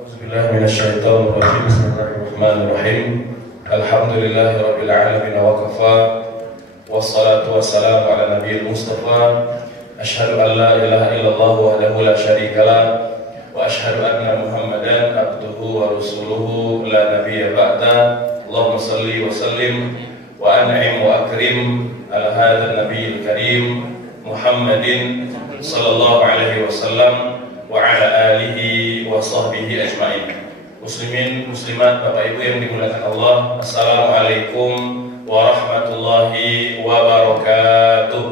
Bismillahirrahmanirrahim. Bismillahirrahmanirrahim. Alhamdulillahirabbil alamin wa kafa. Wassalatu wassalamu ala nabiyil mustafa. Asyhadu an la ilaha illallah wahdahu la syarikalah wa asyhadu anna Muhammadan abduhu wa rasuluhu la nabiyya ba'da. Allahumma shalli wa sallim wa an'im wa akrim ala hadzal nabiyil karim Muhammadin sallallahu alaihi wasallam wa ala alihi wa sahbihi ajma'in. Muslimin, muslimat, Bapak Ibu yang dimuliakan Allah, Assalamualaikum warahmatullahi wabarakatuh.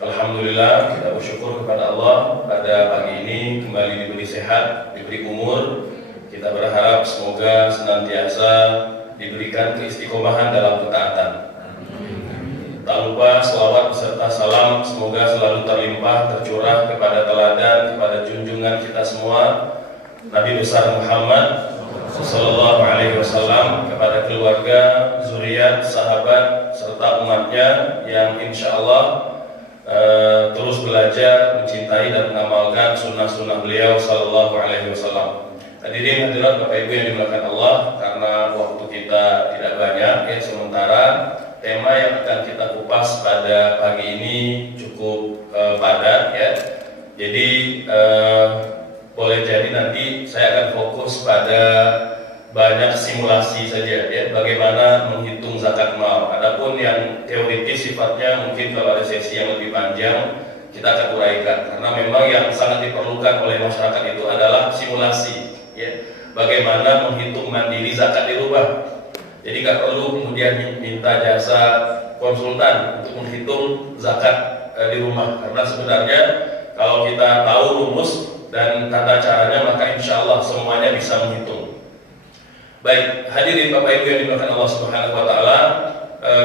Alhamdulillah, kita bersyukur kepada Allah pada pagi ini kembali diberi sehat, diberi umur. Kita berharap semoga senantiasa diberikan keistiqomahan dalam ketaatan. Tak lupa selawat beserta salam semoga selalu terlimpah, tercurah kepada teladan, kepada junjungan kita semua Nabi besar Muhammad sallallahu alaihi wasallam, kepada keluarga, zuriat, sahabat serta umatnya yang insya Allah terus belajar, mencintai dan mengamalkan sunnah-sunnah beliau sallallahu alaihi wasallam. Hadirin hadirat Bapak Ibu yang dimuliakan Allah, karena waktu kita tidak banyak ya, sementara tema yang akan kita kupas pada pagi ini cukup padat ya. Jadi boleh jadi nanti saya akan fokus pada banyak simulasi saja ya, bagaimana menghitung zakat mal. Adapun yang teoritis sifatnya mungkin kalau ada sesi yang lebih panjang kita akan uraikan, karena memang yang sangat diperlukan oleh masyarakat itu adalah simulasi ya, bagaimana menghitung mandiri zakat di rumah. Jadi nggak perlu kemudian minta jasa konsultan untuk menghitung zakat di rumah, karena sebenarnya kalau kita tahu rumus dan tata caranya maka insya Allah semuanya bisa menghitung. Baik, hadirin Bapak Ibu yang dimuliakan Allah Subhanahu Wa Taala,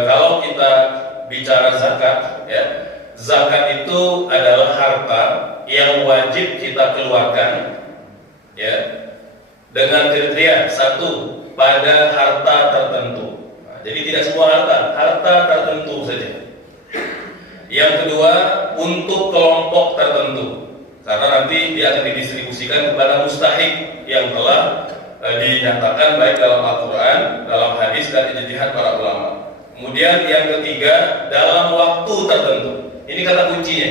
kalau kita bicara zakat, ya, zakat itu adalah harta yang wajib kita keluarkan, ya, dengan kriteria satu, pada harta tertentu. Nah, jadi tidak semua harta tertentu saja. Yang kedua, untuk kelompok tertentu, karena nanti dia akan didistribusikan kepada mustahik yang telah dinyatakan baik dalam Al-Quran, dalam hadis dan ijtihad para ulama. Kemudian yang ketiga, dalam waktu tertentu. Ini kata kuncinya.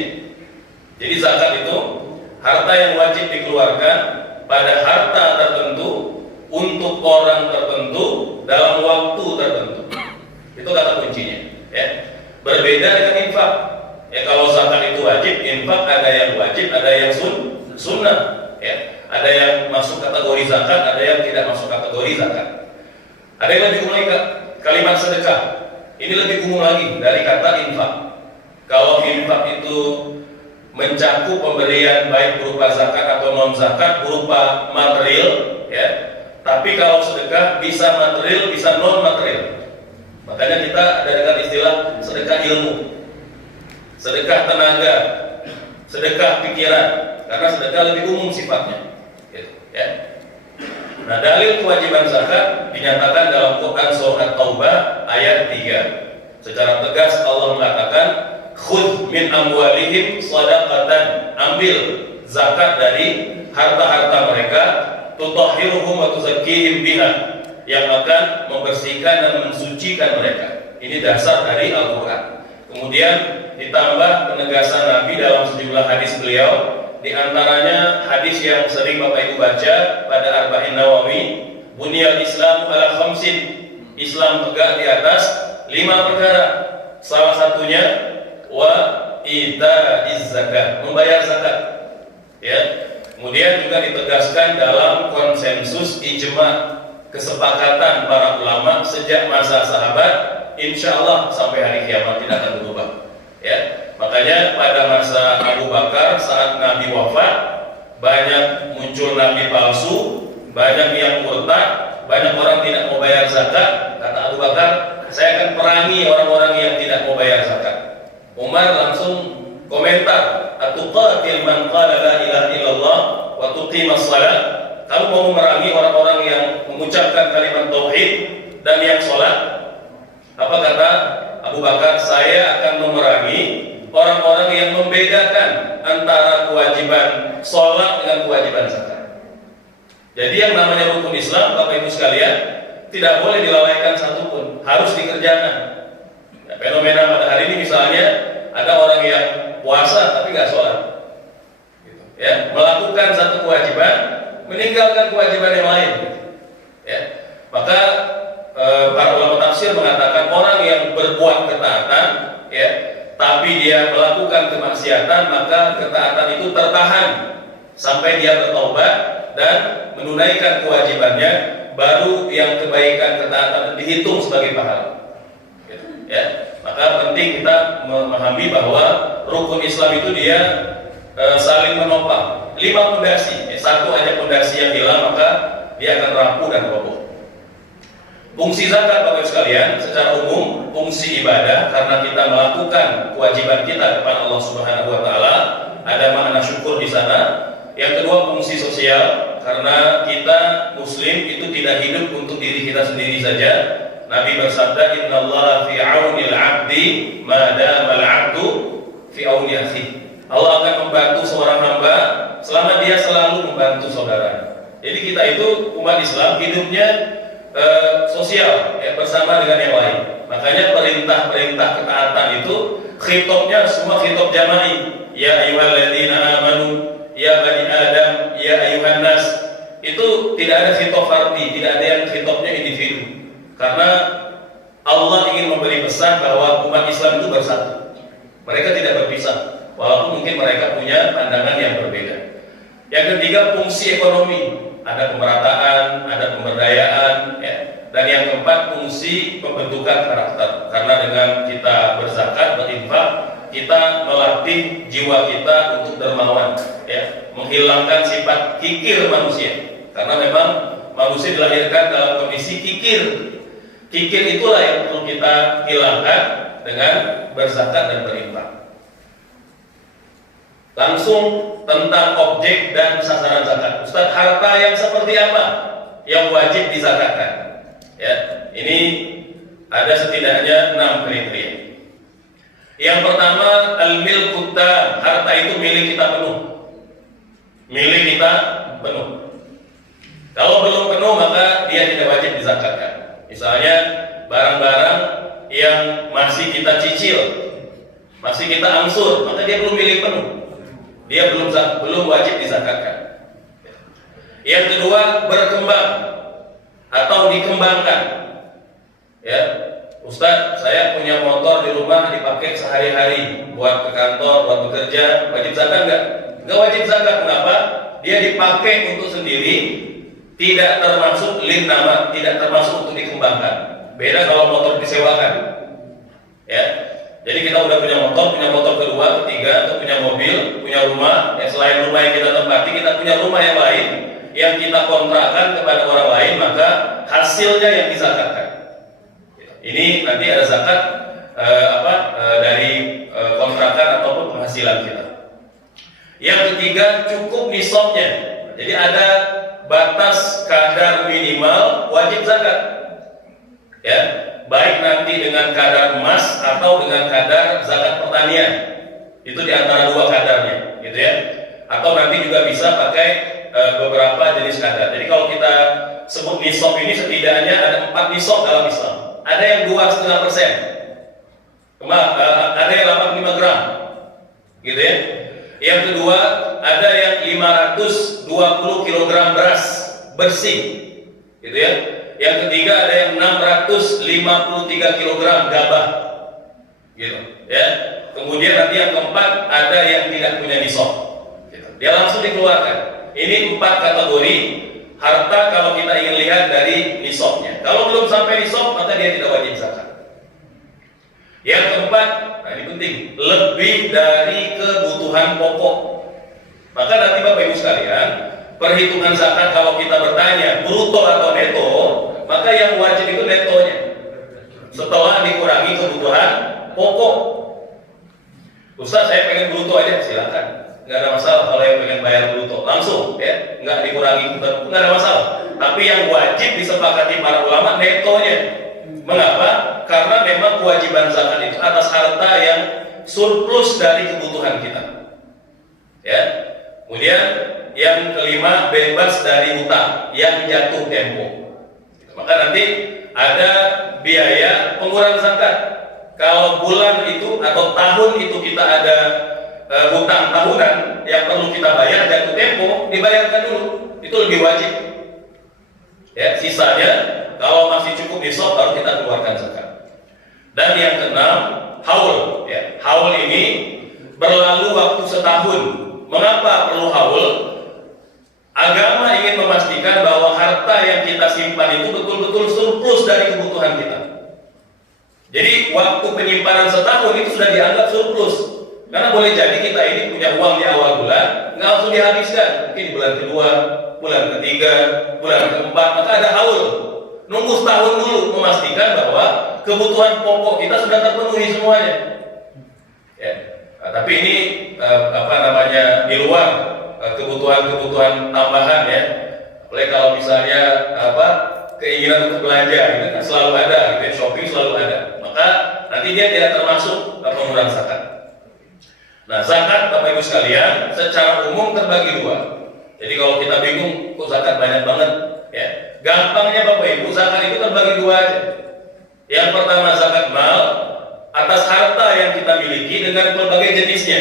Jadi zakat itu harta yang wajib dikeluarkan pada harta tertentu, untuk orang tertentu, dalam waktu tertentu. Itu kata kuncinya ya. Berbeda dengan infak ya. Kalau zakat itu wajib, infak ada yang wajib, ada yang sunnah ya. Ada yang masuk kategori zakat, ada yang tidak masuk kategori zakat. Ada yang lebih umum lagi, kalimat sedekah. Ini lebih umum lagi dari kata infak. Kalau infak itu mencakup pemberian baik berupa zakat atau non zakat, berupa material ya. Tapi kalau sedekah bisa material, bisa non material. Makanya kita ada dengan istilah sedekah ilmu, sedekah tenaga, sedekah pikiran, karena sedekah lebih umum sifatnya. Gitu, ya. Nah, dalil kewajiban zakat dinyatakan dalam Quran surah At-Taubah ayat 3. Secara tegas Allah mengatakan, "Khudh min amwalihim shadaqatan." Ambil zakat dari harta-harta mereka, tutahhiruhum wa tuzakkihim biha, yang akan membersihkan dan mensucikan mereka. Ini dasar dari Al-Quran. Kemudian ditambah penegasan Nabi dalam sejumlah hadis beliau, di antaranya hadis yang sering Bapak Ibu baca pada Arba'in Nawawi, Bunyal Islam ala khamsin, Islam tegak di atas 5 perkara. Salah satunya wa ita'iz zakat, membayar zakat. Ya. Kemudian juga ditegaskan dalam konsensus ijma, kesepakatan para ulama sejak masa sahabat, insya Allah sampai hari kiamat tidak akan berubah. Ya, makanya pada masa Abu Bakar saat Nabi wafat, banyak muncul nabi palsu, banyak yang murtad, banyak orang tidak mau bayar zakat. Kata Abu Bakar, saya akan perangi orang-orang yang tidak mau bayar zakat. Umar langsung komentar, "Atuqatil man qala la ilaha illallah wa tuqimas shalah?" Kamu mau memerangi orang-orang yang mengucapkan kalimat tauhid dan yang sholat? Apa kata Abu Bakar? Saya akan memerangi orang-orang yang membedakan antara kewajiban kewajiban sholat dengan kewajiban zakat. Jadi yang namanya rukun Islam, Bapak Ibu sekalian, tidak boleh dilalaikan satupun, harus dikerjakan. Nah, fenomena pada hari ini misalnya ada orang yang puasa tapi nggak sholat, gitu, ya, melakukan satu kewajiban, meninggalkan kewajiban yang lain, gitu, ya. Maka para ulama tafsir mengatakan orang yang berbuat ketaatan, ya, tapi dia melakukan kemaksiatan, maka ketaatan itu tertahan sampai dia bertobat dan menunaikan kewajibannya, baru yang kebaikan ketaatan dihitung sebagai pahala. Ya, maka penting kita memahami bahwa rukun Islam itu dia saling menopang. 5 pondasi, satu aja pondasi yang hilang maka dia akan rapuh dan roboh. Fungsi zakat, Bapak Ibu sekalian, secara umum fungsi ibadah karena kita melakukan kewajiban kita kepada Allah Subhanahu wa taala, ada makna syukur di sana. Yang kedua, fungsi sosial karena kita muslim itu tidak hidup untuk diri kita sendiri saja. Nabi bersabda, innallaha fi aunil 'abdi ma damal 'abdu fi auni akhihi. Allah akan membantu seorang hamba selama dia selalu membantu saudaranya. Jadi kita itu umat Islam hidupnya sosial, ya, bersama dengan yang lain. Makanya perintah-perintah ketaatan itu khitabnya semua khitab jama'i. Ya ayyuhalladzina amanu, ya bani Adam, ya ayyuhan nas. Itu tidak ada khitab fardi, tidak ada yang khitabnya individu. Karena Allah ingin memberi pesan bahwa umat Islam itu bersatu. Mereka tidak berpisah, walaupun mungkin mereka punya pandangan yang berbeda. Yang ketiga, fungsi ekonomi. Ada pemerataan, ada pemberdayaan, ya. Dan yang keempat, fungsi pembentukan karakter. Karena dengan kita berzakat, berinfak, kita melatih jiwa kita untuk dermawan, ya, menghilangkan sifat kikir manusia. Karena memang manusia dilahirkan dalam kondisi kikir. Kikir itulah yang perlu kita hilangkan dengan berzakat dan berinfak. Langsung tentang objek dan sasaran zakat. Ustaz, harta yang seperti apa yang wajib dizakatkan? Ya, ini ada setidaknya 6 kriteria. Yang pertama, al-milkut tam, harta itu milik kita penuh. Milik kita penuh. Kalau belum penuh maka dia tidak wajib dizakatkan. Misalnya barang-barang yang masih kita cicil, masih kita angsur, maka dia belum milik penuh. Dia belum wajib dizakatkan. Yang kedua, berkembang atau dikembangkan. Ya, Ustaz, saya punya motor di rumah dipakai sehari-hari buat ke kantor, buat bekerja, wajib zakat nggak? Nggak wajib zakat. Kenapa? Dia dipakai untuk sendiri, tidak termasuk lin nama, tidak termasuk untuk dikembangkan. Beda kalau motor disewakan. Ya. Jadi kita udah punya motor kedua, ketiga, atau punya mobil, punya rumah. Ya, selain rumah yang kita tempati, kita punya rumah yang lain yang kita kontrakkan kepada orang lain, maka hasilnya yang dizakatkan. Ini nanti ada zakat dari kontrakan ataupun penghasilan kita. Yang ketiga, cukup nisabnya. Jadi ada batas kadar minimal wajib zakat. Ya, baik nanti dengan kadar emas atau dengan kadar zakat pertanian. Itu di antara dua kadarnya, gitu ya. Atau nanti juga bisa pakai beberapa jenis kadar. Jadi kalau kita sebut nisab ini setidaknya ada 4 nisab dalam Islam. Ada yang 2,5%, ada yang 85 gram, gitu ya. Yang kedua, ada yang 520 kg beras bersih, gitu ya. Yang ketiga, ada yang 653 kg gabah, gitu ya. Kemudian nanti yang keempat, ada yang tidak punya nisab, gitu. Dia langsung dikeluarkan. Ini 4 kategori harta kalau kita ingin lihat dari nisabnya. Kalau belum sampai nisab, maka dia tidak wajib zakat. Yang keempat, nah ini penting, lebih dari kebutuhan pokok. Maka nanti Bapak Ibu sekalian, perhitungan zakat kalau kita bertanya bruto atau neto, maka yang wajib itu netonya. Setelah dikurangi kebutuhan pokok. Ustaz, saya pengen bruto aja, silakan. Nggak ada masalah kalau yang pengen bayar bruto langsung, ya, nggak dikurangi kebutuhan, nggak ada masalah. Tapi yang wajib disepakati para ulama netonya. Mengapa? Karena memang kewajiban zakat itu atas harta yang surplus dari kebutuhan kita. Ya, Kemudian yang kelima, bebas dari hutang yang jatuh tempo. Maka nanti ada biaya pengurangan zakat. Kalau bulan itu atau tahun itu kita ada hutang tahunan yang perlu kita bayar jatuh tempo, dibayarkan dulu. Itu lebih wajib. Ya, sisanya kalau masih cukup nisab baru kita keluarkan zakat. Dan yang keenam, haul. Ya, haul ini berlalu waktu setahun. Mengapa perlu haul? Agama ingin memastikan bahwa harta yang kita simpan itu betul-betul surplus dari kebutuhan kita. Jadi waktu penyimpanan setahun itu sudah dianggap surplus. Karena boleh jadi kita ini punya uang di awal bulan, nggak langsung dihabiskan. Mungkin di bulan kedua, bulan ketiga, bulan keempat, maka ada haul. Nunggu setahun dulu memastikan bahwa kebutuhan pokok kita sudah terpenuhi semuanya. Ya. Nah, tapi ini di luar kebutuhan tambahan ya. Oleh kalau misalnya keinginan untuk belanja itu kan selalu ada, gitu ya, shopping selalu ada. Maka nanti dia tidak termasuk pengurangan zakat. Nah, zakat Bapak Ibu sekalian secara umum terbagi dua. Jadi kalau kita bingung kok zakat banyak banget, ya. Gampangnya Bapak Ibu, zakat itu terbagi dua aja. Yang pertama zakat mal atas harta yang kita miliki dengan berbagai jenisnya.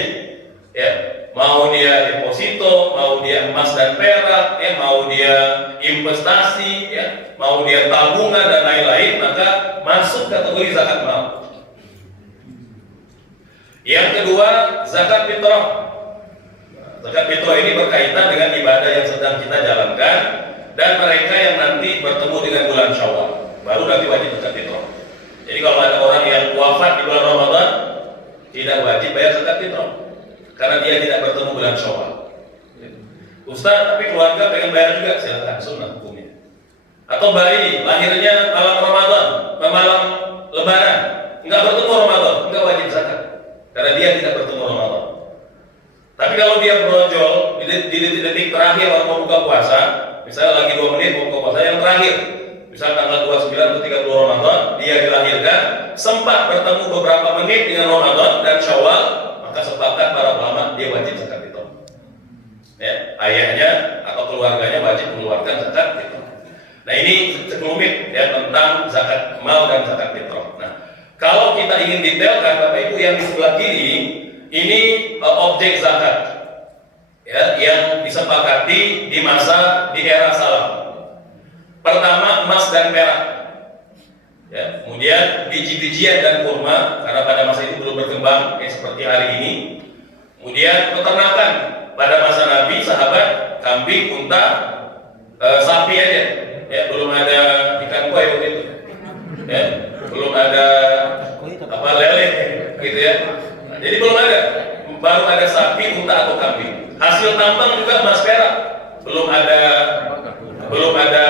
Ya, mau dia deposito, mau dia emas dan perak, ya, mau dia investasi, ya, mau dia tabungan dan lain-lain, maka masuk kategori zakat mal. Yang kedua, zakat fitrah. Zakat fitrah ini berkaitan dengan ibadah yang sedang kita jalankan dan mereka yang nanti bertemu dengan bulan Syawal, baru nanti wajib zakat fitrah. Jadi kalau ada orang yang wafat di bulan Ramadan, tidak wajib bayar zakat fitrah karena dia tidak bertemu bulan Syawal. Ustaz, tapi keluarga pengen bayar juga, silakan, sunnah hukumnya. Atau bayi lahirnya malam Ramadan, malam Lebaran, nggak bertemu Ramadan, nggak wajib zakat karena dia tidak bertemu Ramadan. Tapi kalau dia brojol di detik-detik terakhir waktu mau buka puasa, misalnya lagi 2 menit mau buka puasa yang terakhir, misalnya tanggal 29 atau 30 Ramadan, dia dilahirkan, sempat bertemu beberapa menit dengan Ramadan dan Syawal, maka sepakat para ulama dia wajib zakat fitrah. Ya, ayahnya atau keluarganya wajib mengeluarkan zakat fitrah. Nah, ini sekelumit ya tentang zakat mal dan zakat fitrah. Nah, kalau kita ingin detailkan Bapak Ibu, yang di sebelah kiri ini objek zakat ya, yang disepakati di era salaf. Pertama, emas dan perak. Ya, kemudian biji-bijian dan kurma karena pada masa itu belum berkembang ya, seperti hari ini. Kemudian peternakan pada masa Nabi, sahabat, kambing, unta, sapi aja. Ya, belum ada ikan koi waktu itu. Ya, belum ada lele gitu ya. Nah, jadi belum ada. Baru ada sapi, unta atau kambing. Hasil tambang juga emas perak. Belum ada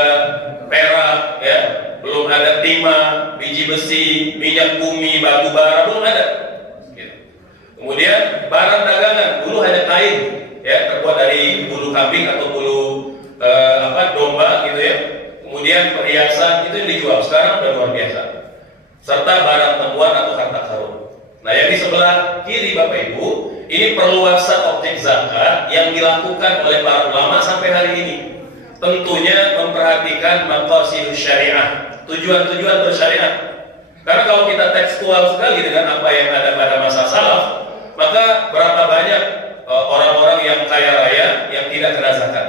perak ya, belum ada timah, biji besi, minyak bumi, batu bara, belum ada. Gitu. Kemudian barang dagangan dulu hanya kain ya, terbuat dari bulu kambing atau bulu domba gitu ya. Kemudian perhiasan itu yang dijual, sekarang udah luar biasa. Serta barang temuan atau harta karun. Nah, yang di sebelah kiri Bapak Ibu, ini perluasan objek zakat yang dilakukan oleh para ulama sampai hari ini. Tentunya memperhatikan maqasid syariah, tujuan-tujuan bersyariat. Karena kalau kita tekstual sekali dengan apa yang ada pada masa salaf, maka berapa banyak orang-orang yang kaya raya yang tidak kena zakat.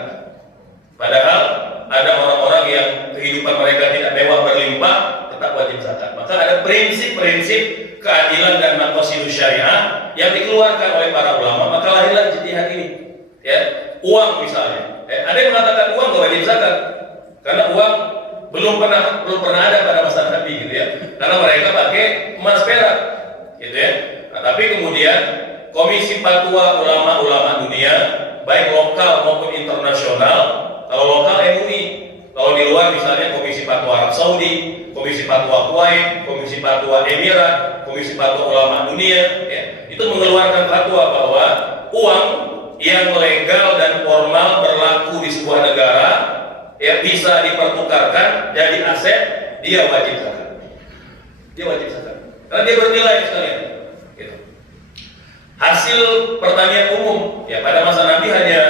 Padahal ada orang-orang yang kehidupan mereka tidak mewah berlimpah, tetap wajib zakat. Maka ada prinsip-prinsip keadilan dan maqasid syariah yang dikeluarkan oleh para ulama, maka lahirlah ijtihad ini. Ya, uang misalnya. Ada yang mengatakan uang nggak wajib zakat karena uang belum pernah ada pada masa Nabi gitu ya. Karena mereka pakai emas perak, gitu ya. Nah, tapi kemudian Komisi Fatwa ulama-ulama dunia, baik lokal maupun internasional, kalau lokal MUI, kalau di luar misalnya Komisi Fatwa Arab Saudi, Komisi Fatwa Kuwait, Komisi Fatwa Emirat, Komisi Fatwa Ulama Dunia, ya, itu mengeluarkan fatwa bahwa uang yang legal dan formal berlaku di sebuah negara ya bisa dipertukarkan jadi aset, dia wajib zakat. Dia wajib zakat karena dia bernilai sekalian. Gitu. Hasil pertanian umum ya pada masa Nabi hanya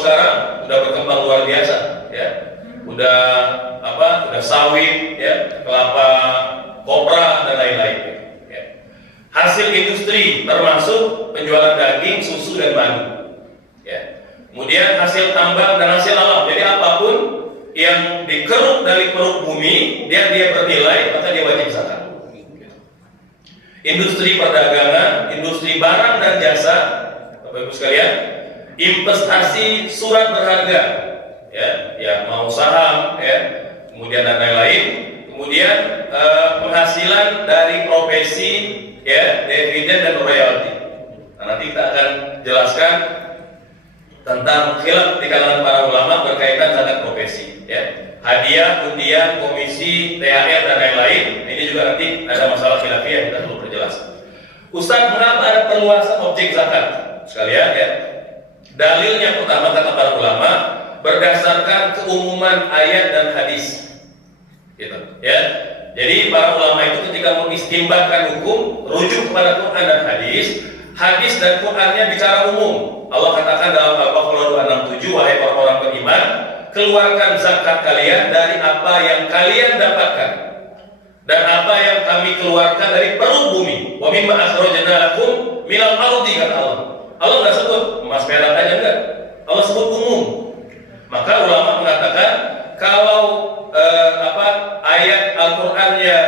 sekarang udah berkembang luar biasa, ya. Udah sawit, ya, kelapa kopra dan lain-lain. Ya. Hasil industri termasuk penjualan daging, susu dan madu. Ya. Kemudian hasil tambang dan hasil alam. Jadi apapun yang dikeruk dari perut bumi, dia bernilai, maka dia wajib zakat. Industri perdagangan, industri barang dan jasa, Bapak Ibu sekalian, investasi surat berharga, ya mau saham, ya, kemudian dan lain-lain, kemudian penghasilan dari profesi, ya, dividen dan royalti. Nah, nanti kita akan jelaskan tentang khilaf di kalangan para ulama berkaitan zakat profesi, ya. Hadiah, undian, komisi, THR dan lain-lain. Ini juga nanti ada masalah khilafiyah, kita perlu perjelas. Ustaz, mengapa ada perluasan objek zakat? Sekalian, ya. Dalilnya pertama kata para ulama berdasarkan keumuman ayat dan hadis. Gitu, ya. Jadi para ulama itu ketika mengistimbatkan hukum rujuk kepada Quran dan hadis dan Qurannya bicara umum. Allah katakan dalam Al-Baqarah 267, wahai orang-orang beriman, keluarkan zakat kalian dari apa yang kalian dapatkan dan apa yang kami keluarkan dari perut bumi. Wa mimma akhrajna lakum minal ardi, kata Allah. Allah nggak sebut emas perak aja, enggak. Allah sebut umum. Maka ulama mengatakan kalau ayat Al-Qur'annya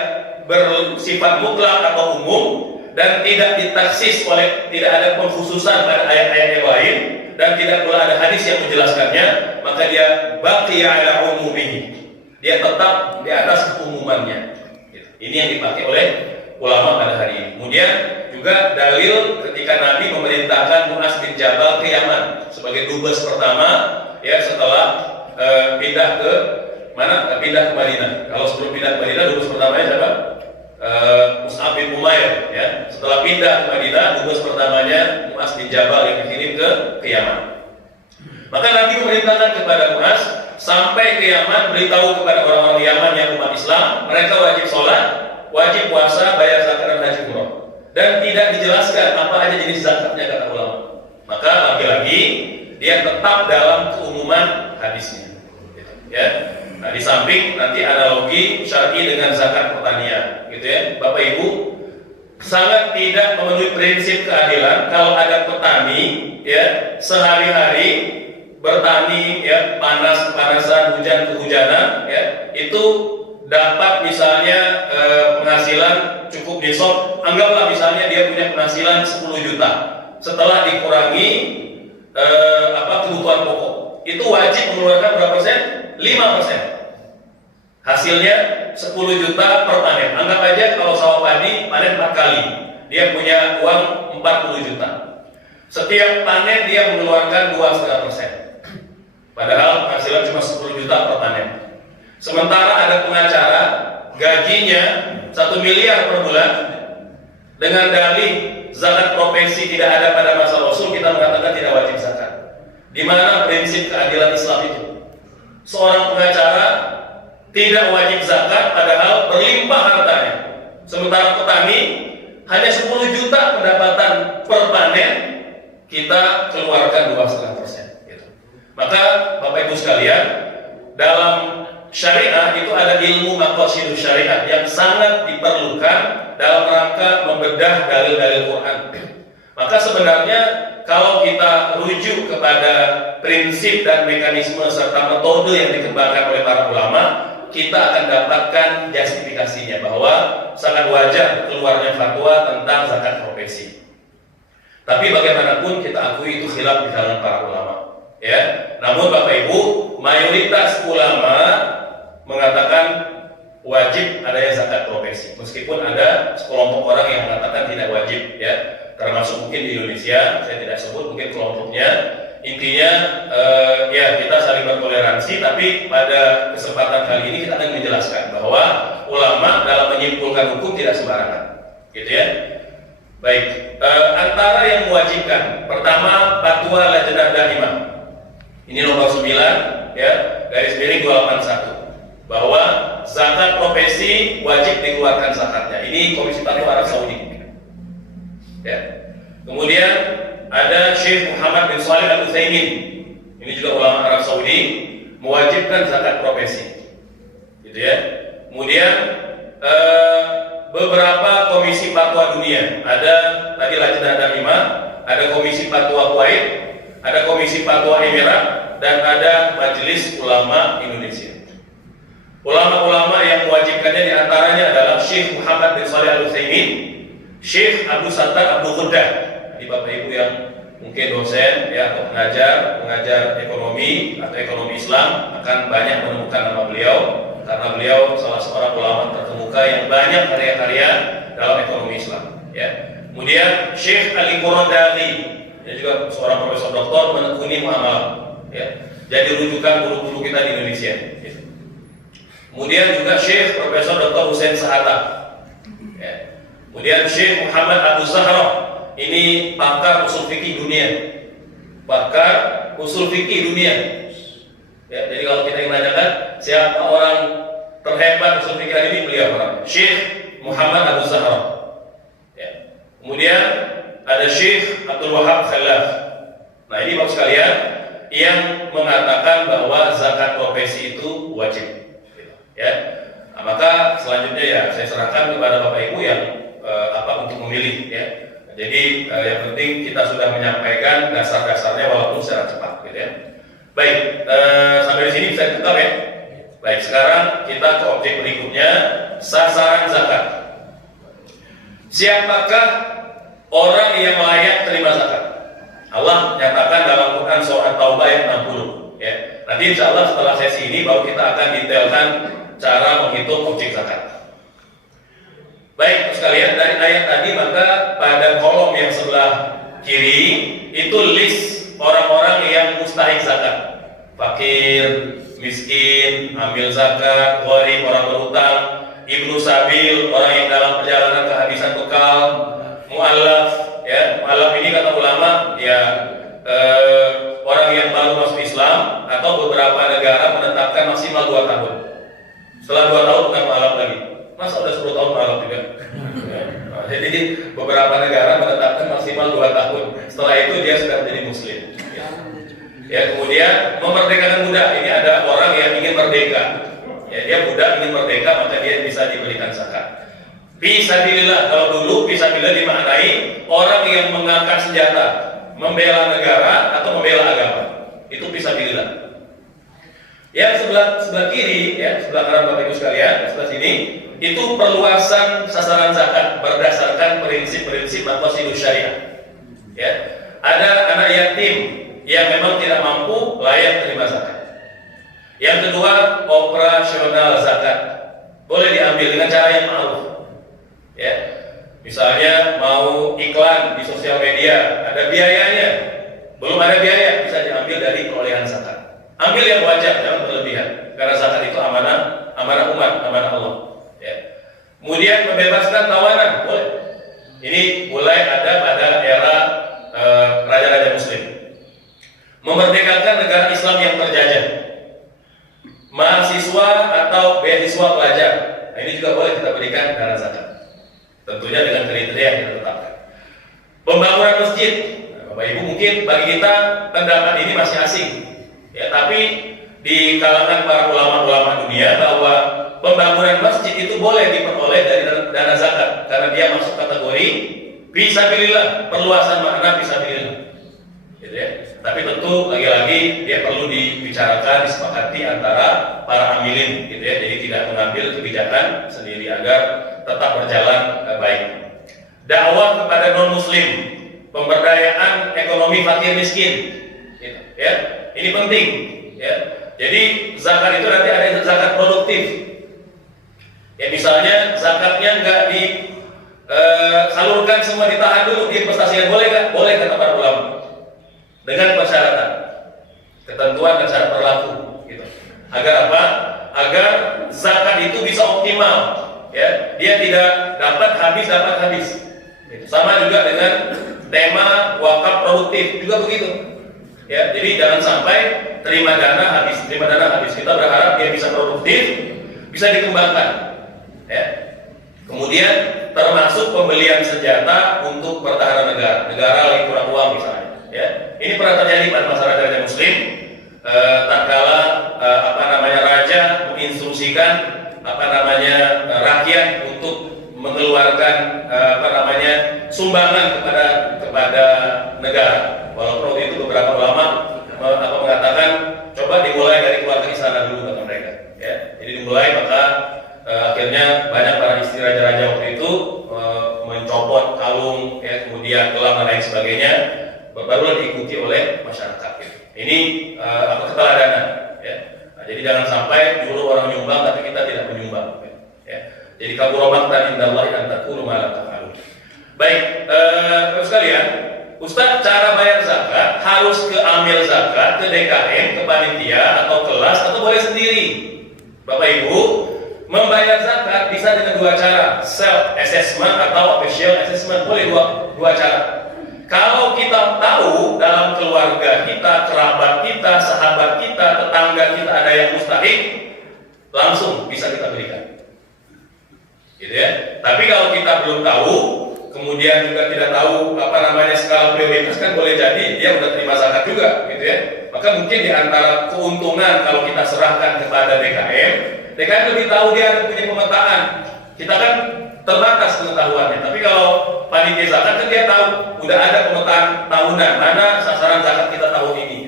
bersifat mutlak atau umum dan tidak ditaksis tidak ada pengkhususan pada ayat-ayat yang lain dan tidak pula ada hadis yang menjelaskannya, maka dia baqiya ala umumihi. Dia tetap di atas keumumannya. Ini yang dipakai oleh ulama pada hari ini. Kemudian juga dalil ketika Nabi memerintahkan Mu'az bin Jabal ke Yaman sebagai dubes pertama, ya, setelah pindah ke Madinah. Kalau sebelum pindah ke Madinah, dubes pertamanya siapa? Mus'ab bin Umair, ya. Setelah pindah ke Madinah, dubes pertamanya Mu'az bin Jabal yang dikirim ke Yaman. Maka Nabi memerintahkan kepada Mu'az sampai ke Yaman, beritahu kepada orang-orang Yaman yang umat Islam, mereka wajib sholat, wajib puasa, bayar zakat dan haji umroh. Dan tidak dijelaskan apa aja jenis zakatnya, kata ulama. Maka lagi-lagi dia tetap dalam keumuman hadisnya. Ya. Nah, di samping nanti analogi syar'i dengan zakat pertanian, gitu ya, Bapak Ibu, sangat tidak memenuhi prinsip keadilan kalau ada petani, ya, sehari-hari bertani, ya, panas-panasan, hujan-kehujanan, ya, itu dapat misalnya penghasilan cukup nisab, anggaplah misalnya dia punya penghasilan 10 juta, setelah dikurangi kebutuhan pokok, itu wajib mengeluarkan berapa persen? 5%. Hasilnya 10 juta per panen. Anggap aja kalau sawah padi panen 4 kali, dia punya uang 40 juta. Setiap panen dia mengeluarkan 2,5%. Padahal penghasilan cuma 10 juta per panen. Sementara ada pengacara gajinya 1 miliar per bulan, dengan dalih zakat profesi tidak ada pada masa Rasul, kita mengatakan tidak wajib zakat. Di mana prinsip keadilan Islam itu? Seorang pengacara tidak wajib zakat padahal berlimpah hartanya. Sementara petani hanya 10 juta pendapatan per panen, kita keluarkan 2,5%. Gitu. Maka Bapak Ibu sekalian, dalam syariah itu ada ilmu maqasidus syariat yang sangat diperlukan dalam rangka membedah dalil-dalil Quran. Maka sebenarnya kalau kita rujuk kepada prinsip dan mekanisme serta metode yang dikembangkan oleh para ulama, kita akan dapatkan justifikasinya bahwa sangat wajar keluarnya fatwa tentang zakat profesi. Tapi bagaimanapun kita akui itu khilaf di kalangan para ulama, ya. Namun Bapak Ibu, mayoritas ulama mengatakan wajib adanya zakat profesi, meskipun ada sekelompok orang yang mengatakan tidak wajib, ya. Termasuk mungkin di Indonesia, saya tidak sebut mungkin kelompoknya. Intinya ya kita saling bertoleransi, tapi pada kesempatan kali ini kita akan menjelaskan bahwa ulama dalam menyimpulkan hukum tidak sembarangan, gitu ya. Baik, antara yang mewajibkan, pertama fatwa Lajnah Daimah. Ini nomor 9, ya, garis miring 281, bahwa zakat profesi wajib dikeluarkan zakatnya. Ini Komisi Fatwa Arab Saudi. Ya. Kemudian ada Syekh Muhammad bin Shalih Al-Utsaimin, Ini juga ulama Arab Saudi mewajibkan zakat profesi, gitu ya. Kemudian beberapa komisi fatwa dunia, ada tadi Lajnah Daimah, ada komisi fatwa Kuwait, ada komisi fatwa Emirat, dan ada Majelis Ulama Indonesia. Ulama-ulama yang mewajibkannya diantaranya adalah Syekh Muhammad bin Shalih Al-Utsaimin, Syekh Abdul Sattar Abdul Ghuddah. Ini Bapak Ibu yang mungkin dosen ya atau pengajar ekonomi atau ekonomi Islam akan banyak menemukan nama beliau, karena beliau salah seorang ulama terkemuka yang banyak karya-karya dalam ekonomi Islam ya. Kemudian Syekh Ali Qurradali, dia juga seorang profesor doktor menekuni muamalah ya, jadi rujukan guru-guru kita di Indonesia ya. Kemudian juga Syekh Profesor Dr. Hussein Sahata ya. Kemudian Syekh Muhammad Abu Zahra, ini pakar usul fikih dunia, pakar usul fikih dunia ya. Jadi kalau kita menanyakan siapa orang terhebat usul fikih hari ini, beliau orang Syekh Muhammad Abu Zahra ya. Kemudian ada Syekh Abdul Wahab Khalaf. Nah ini Bapak sekalian yang mengatakan bahwa zakat profesi itu wajib gitu, ya. Nah, maka selanjutnya ya saya serahkan kepada Bapak Ibu yang untuk memilih ya. Jadi yang penting kita sudah menyampaikan dasar-dasarnya walaupun secara cepat gitu ya. Baik, sampai di sini bisa tetap ya. Baik, sekarang kita ke objek berikutnya, sasaran zakat. Siapakah orang yang layak terima zakat? Allah nyatakan dalam Quran surah Taubah ayat 60 ya. Nanti insya Allah setelah sesi ini baru kita akan detailkan cara menghitung objek zakat. Baik sekalian, dari ayat tadi maka pada kolom yang sebelah kiri itu list orang-orang yang mustahik zakat. Fakir, miskin, amil zakat, gharib, orang berhutang, ibnu sabil, orang yang dalam perjalanan kehabisan bekal, mu'allaf ya. Mu'allaf ini kata ulama ya orang yang baru masuk Islam atau beberapa negara menetapkan maksimal 2 tahun. Setelah 2 tahun bukan mu'allaf lagi. Masa udah 10 tahun mu'allaf juga? Nah, jadi beberapa negara menetapkan maksimal 2 tahun. Setelah itu dia sudah menjadi muslim. Ya, kemudian memerdekakan budak. Ini ada orang yang ingin merdeka. Ya, dia budak ingin merdeka, maka dia bisa diberikan zakat. Fisabilillah, kalau dulu fisabilillah dimaknai orang yang mengangkat senjata, membela negara atau membela agama. Itu fisabilillah. Yang sebelah kiri, ya, sebelah kanan Bapak Ibu sekalian, sebelah sini, itu perluasan sasaran zakat berdasarkan prinsip-prinsip maqasidus syariah. Ya, ada anak yatim yang memang tidak mampu layak terima zakat. Yang kedua, operasional zakat boleh diambil dengan cara yang ma'ruf. Ya, misalnya mau iklan di sosial media, ada biayanya, belum ada biaya, bisa diambil dari perolehan zakat. Ambil yang wajar, jangan berlebihan, karena zakat itu amanah umat, amanah Allah. Ya. Kemudian membebaskan tawanan, boleh. Ini mulai ada pada era raja-raja Muslim. Memerdekakan negara Islam yang terjajah. Mahasiswa atau beasiswa pelajar, nah, ini juga boleh kita berikan dana zakat. Tentunya dengan kriteria yang kita tetapkan. Pembangunan masjid, nah, Bapak Ibu mungkin bagi kita pendapat ini masih asing, ya. Tapi di kalangan para ulama-ulama dunia bahwa pembangunan masjid itu boleh diperoleh dari dana zakat karena dia masuk kategori fisabilillah, perluasan makna fisabilillah, gitu ya. Tapi tentu lagi-lagi dia perlu dibicarakan, disepakati antara para amilin, gitu ya. Jadi tidak mengambil kebijakan sendiri agar tetap berjalan baik. Dakwah kepada non-muslim, pemberdayaan ekonomi fakir miskin, gitu, ya. Ini penting, ya. Jadi zakat itu nanti ada zakat produktif. Ya misalnya zakatnya nggak disalurkan semua, ditahan dulu, diinvestasikan, boleh nggak? Boleh kata para ulama. Dengan persyaratan, ketentuan dan syarat berlaku, gitu. Agar apa? Agar zakat itu bisa optimal, ya. Dia tidak dapat habis. Gitu. Sama juga dengan tema wakaf produktif juga begitu, ya. Jadi jangan sampai terima dana habis. Kita berharap dia bisa produktif, bisa dikembangkan, ya. Kemudian termasuk pembelian senjata untuk pertahanan negara lagi kurang uang misalnya. Ya, ini pernah terjadi pada masyarakat Muslim. tatkala raja menginstruksikan rakyat untuk mengeluarkan sumbangan kepada negara. Walaupun waktu itu beberapa ulama mengatakan coba dimulai dari keluarga istana dulu kata mereka. Ya, jadi dimulai maka akhirnya banyak para istri raja-raja waktu itu mencopot kalung, ya, kemudian gelang dan lain sebagainya, barulah diikuti oleh masyarakat. Gitu. Ini keteladanan. Ya. Nah, jadi jangan sampai dulu orang nyumbang tapi kita tidak menyumbang. Ya. Jadi kabura maqtan indallahi an taqulu ma la taf'alun. Baik, terus sekalian, Ustaz, cara bayar zakat harus ke amil zakat, ke DKM, ke panitia atau kelas atau boleh sendiri? Bapak Ibu, membayar zakat bisa dengan dua cara, self assessment atau official assessment. Boleh dua cara. Kalau kita tahu dalam keluarga kita, kerabat kita, sahabat kita, tetangga kita ada yang mustahik, langsung bisa kita berikan. Gitu ya. Tapi kalau kita belum tahu, kemudian juga tidak tahu skala prioritas, kan boleh jadi dia udah terima zakat juga, gitu ya. Maka mungkin di antara keuntungan kalau kita serahkan kepada DKM lebih tahu, dia punya pemetaan. Kita kan terbatas pengetahuannya. Tapi kalau panitia zakat kan dia tahu, udah ada pemetaan tahunan mana sasaran zakat kita tahun ini.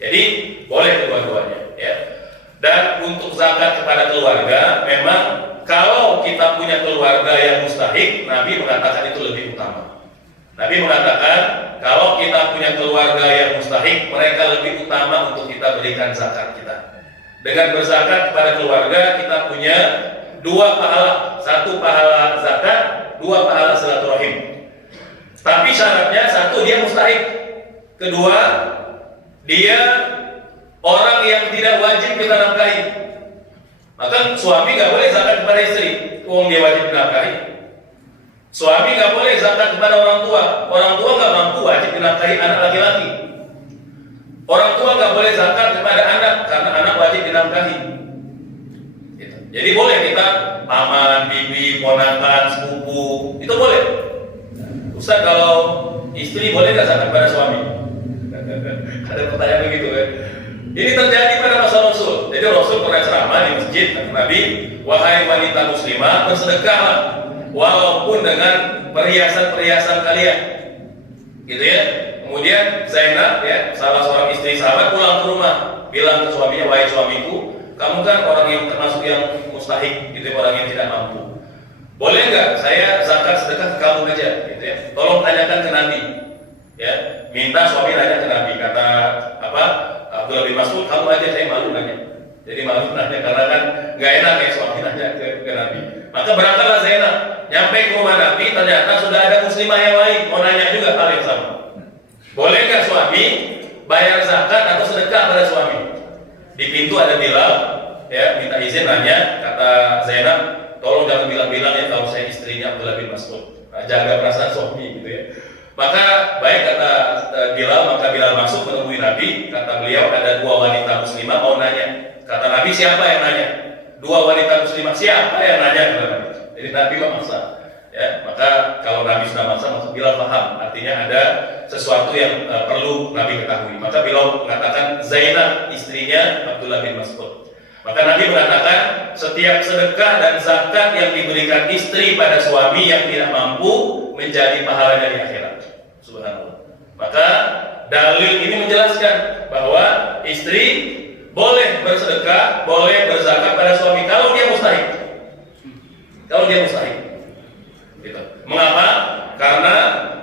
Jadi boleh kedua-duanya, ya. Dan untuk zakat kepada keluarga, memang kalau kita punya keluarga yang mustahik, Nabi mengatakan itu lebih utama. Nabi mengatakan kalau kita punya keluarga yang mustahik, mereka lebih utama untuk kita berikan zakat kita. Dengan berzakat kepada keluarga, kita punya dua pahala, satu pahala zakat, dua pahala silaturahim. Tapi syaratnya satu, dia mustahik. Kedua, dia orang yang tidak wajib kita nafkahi. Maka suami nggak boleh zakat kepada istri, uang dia wajib dinafkahi. Suami nggak boleh zakat kepada orang tua nggak mampu, wajib dinafkahi anak laki-laki. Orang tua nggak boleh zakat kepada anak karena anak wajib dinafkahi. Gitu. Jadi boleh kita paman, bibi, ponakan, sepupu, itu boleh. Ustaz, kalau istri boleh nggak zakat kepada suami? Ada pertanyaan begitu kan? Ini terjadi pada masa Rasul. Jadi Rasul pernah ceramah di masjid, kata Nabi, wahai wanita muslimah, bersedekahlah walaupun dengan perhiasan-perhiasan kalian. Gitu ya. Kemudian Zainab, ya, salah seorang istri sahabat, pulang ke rumah, bilang ke suaminya, wahai suamiku, kamu kan orang yang termasuk yang mustahik, gitu, orang yang tidak mampu. Boleh nggak saya zakat sedekah ke kamu aja, gitu ya? Tolong tanyakan ke Nabi, ya. Minta suami nanya ke Nabi, kata Abdullah bin Mas'ud, kamu aja, saya malu nanya. Jadi malu nanya karena kan nggak enak ya suami nanya ke Nabi. Maka berangkatlah Zainab, nyampe ke rumah Nabi, ternyata sudah ada muslimah yang lain mau nanya juga hal yang sama. Boleh nggak suami bayar zakat atau sedekah pada suami? Di pintu ada Bilal, ya, minta izin nanya, kata Zainab, tolong jangan bilang-bilang ya kalau saya istrinya Abdullah bin Mas'ud. Nah, jaga perasaan suami, gitu ya. Maka baik, kata Bilal, maka Bilal masuk menemui Nabi. Kata beliau, ada dua wanita muslimah mau nanya. Kata Nabi, siapa yang nanya? Dua wanita muslimah, siapa yang nanya? Kata Nabi. Jadi Nabi memaksa. Ya, maka kalau Nabi sudah maksa, maka Bilal paham. Artinya ada sesuatu yang perlu Nabi ketahui. Maka Bilal mengatakan Zainab, istrinya Abdullah bin Mas'ud. Maka Nabi mengatakan setiap sedekah dan zakat yang diberikan istri pada suami yang tidak mampu menjadi pahalanya di akhirat. Subhanallah. Maka dalil ini menjelaskan bahwa istri boleh bersedekah, boleh berzakat pada suami kalau dia mustahik. Kalau dia mustahik. Gitu. Mengapa? Karena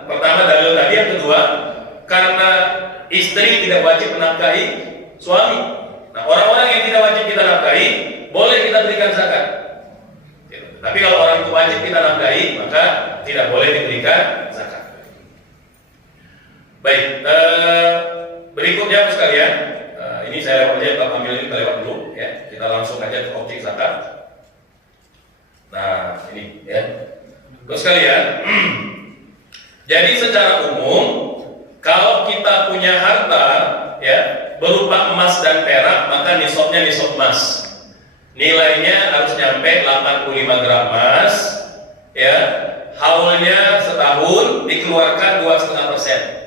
pertama dalil tadi, yang kedua karena istri tidak wajib menafkahi suami. Nah, orang-orang yang tidak wajib kita nafkahi boleh kita berikan zakat. Gitu. Tapi kalau orang itu wajib kita nafkahi, maka tidak boleh diberikan zakat. Baik, berikutnya sekalian, ini saya lewat aja, ambil ini kita lewat dulu, ya. Kita langsung aja ke objek zakat. Nah, ini, ya. Terus sekalian, jadi secara umum, kalau kita punya harta, ya, berupa emas dan perak, maka nisabnya nisab emas. Nilainya harus nyampe 85 gram emas, ya. Haulnya setahun, dikeluarkan 2,5%.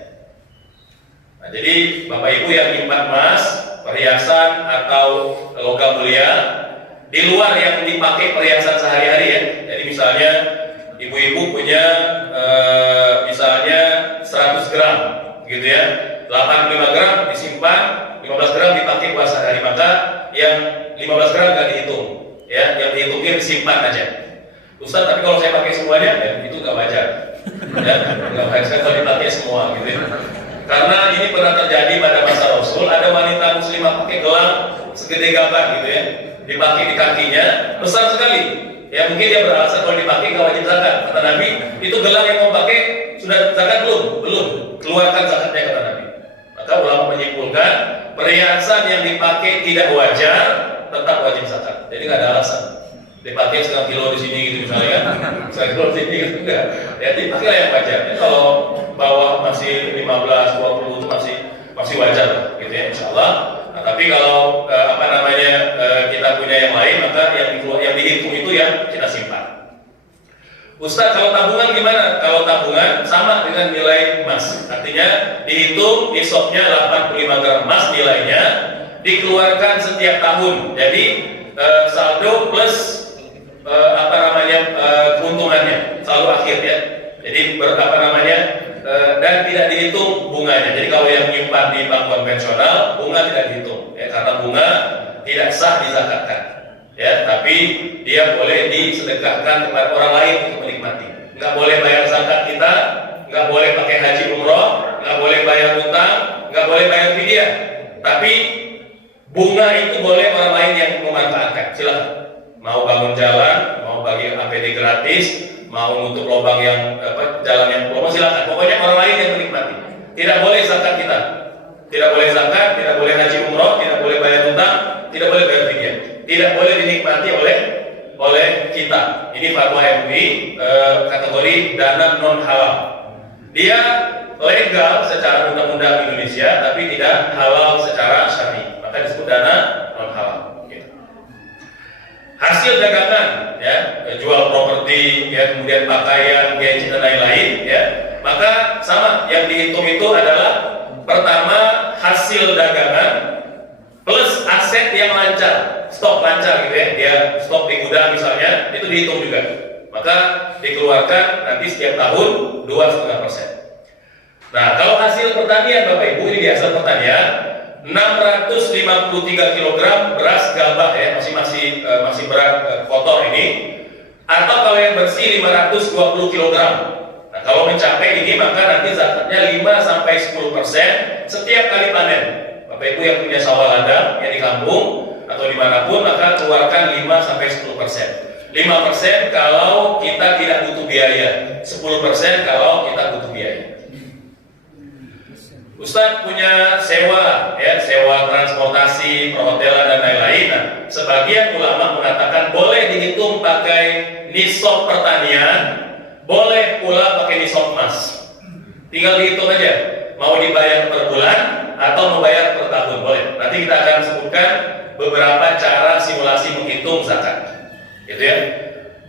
Nah, jadi Bapak Ibu yang nyimpan emas perhiasan atau logam mulia di luar yang dipakai perhiasan sehari-hari ya. Jadi misalnya ibu-ibu punya misalnya 100 gram gitu ya, 85 gram disimpan, 15 gram dipakai buat sehari, maka yang 15 gram nggak dihitung ya, yang dihitungnya disimpan aja. Ustaz, tapi kalau saya pakai semuanya ya, itu nggak wajar ya, nggak wajar kalau dipakai semua gitu ya. Karena ini pernah terjadi pada masa Rasul, ada wanita muslimah pakai gelang segede gaban gitu ya, dipakai di kakinya, besar sekali. Ya mungkin dia beralasan kalau dipakai nggak wajib zakat. Kata Nabi, itu gelang yang mau pakai sudah zakat belum? Belum. Keluarkan zakatnya, kata Nabi. Maka ulama menyimpulkan perhiasan yang dipakai tidak wajar tetap wajib zakat. Jadi nggak ada alasan. Dipakai setengah kilo di sini gitu misalnya, setengah kilo di sini gitu enggak. Ya dipakailah yang wajar. Jadi kalau bawah masih 15, 20 itu masih wajar lah, gitu ya, insya Allah. Nah, tapi kalau kita punya yang lain, maka yang dihitung itu yang kita simpan. Ustaz, kalau tabungan gimana? Kalau tabungan sama dengan nilai emas, artinya dihitung nisabnya 85 gram emas nilainya, dikeluarkan setiap tahun. Jadi saldo plus keuntungannya, saldo akhir ya. Jadi dan tidak dihitung bunganya. Jadi kalau yang menyimpan di bank konvensional, bunga tidak dihitung ya, karena bunga tidak sah dizakatkan ya, tapi dia boleh disedekahkan kepada orang lain untuk menikmati. Nggak boleh bayar zakat kita, nggak boleh pakai haji umroh, nggak boleh bayar utang, nggak boleh bayar fidyah, tapi bunga itu boleh orang lain yang memanfaatkan. Silakan, mau bangun jalan, mau bagi APD gratis, mau nutup lubang yang jalan yang lubang, silakan. Pokoknya orang lain yang menikmati. Tidak boleh zakat kita, tidak boleh zakat, tidak boleh haji umroh, tidak boleh bayar utang, tidak boleh bayar fidyah, tidak boleh dinikmati oleh kita. Ini fatwa MUI, kategori dana non halal. Dia legal secara undang-undang Indonesia, tapi tidak halal secara syar'i, maka disebut dana non halal. Hasil dagangan ya, jual properti ya, kemudian pakaian, gadget dan lain-lain ya, maka sama, yang dihitung itu adalah pertama hasil dagangan plus aset yang lancar, stok lancar gitu ya, dia stok di gudang misalnya, itu dihitung juga, maka dikeluarkan nanti setiap tahun 2,5%. Nah, kalau hasil pertanian Bapak Ibu, ini di hasil pertanian 653 kg beras gabah ya, masih berat kotor ini, atau kalau yang bersih 520 kg. Nah, kalau mencapai ini maka nanti zakatnya 5-10% setiap kali panen. Bapak Ibu yang punya sawah ladang ya di kampung atau dimanapun, maka keluarkan 5-10%. 5% kalau kita tidak butuh biaya, 10% kalau kita butuh biaya. Ustadz punya sewa transportasi, perhotelan dan lain-lain. Nah, sebagian ulama mengatakan boleh dihitung pakai nisab pertanian, boleh pula pakai nisab emas. Tinggal dihitung aja, mau dibayar per bulan atau mau bayar per tahun, boleh. Nanti kita akan sebutkan beberapa cara simulasi menghitung zakat, gitu ya.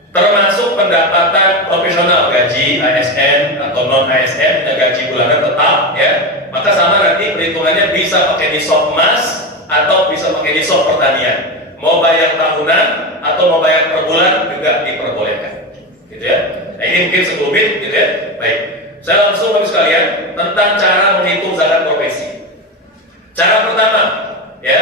Termasuk pendapatan profesional, gaji ASN atau non ASN, gaji bulanan tetap ya, maka sama nanti perhitungannya bisa pakai nisab emas atau bisa pakai nisab pertanian. Mau bayar tahunan atau mau bayar per bulan juga diperbolehkan, gitu ya. Nah, ini mungkin sekelumit, gitu ya. Baik, saya langsung Bapak sekalian tentang cara menghitung zakat profesi. Cara pertama ya,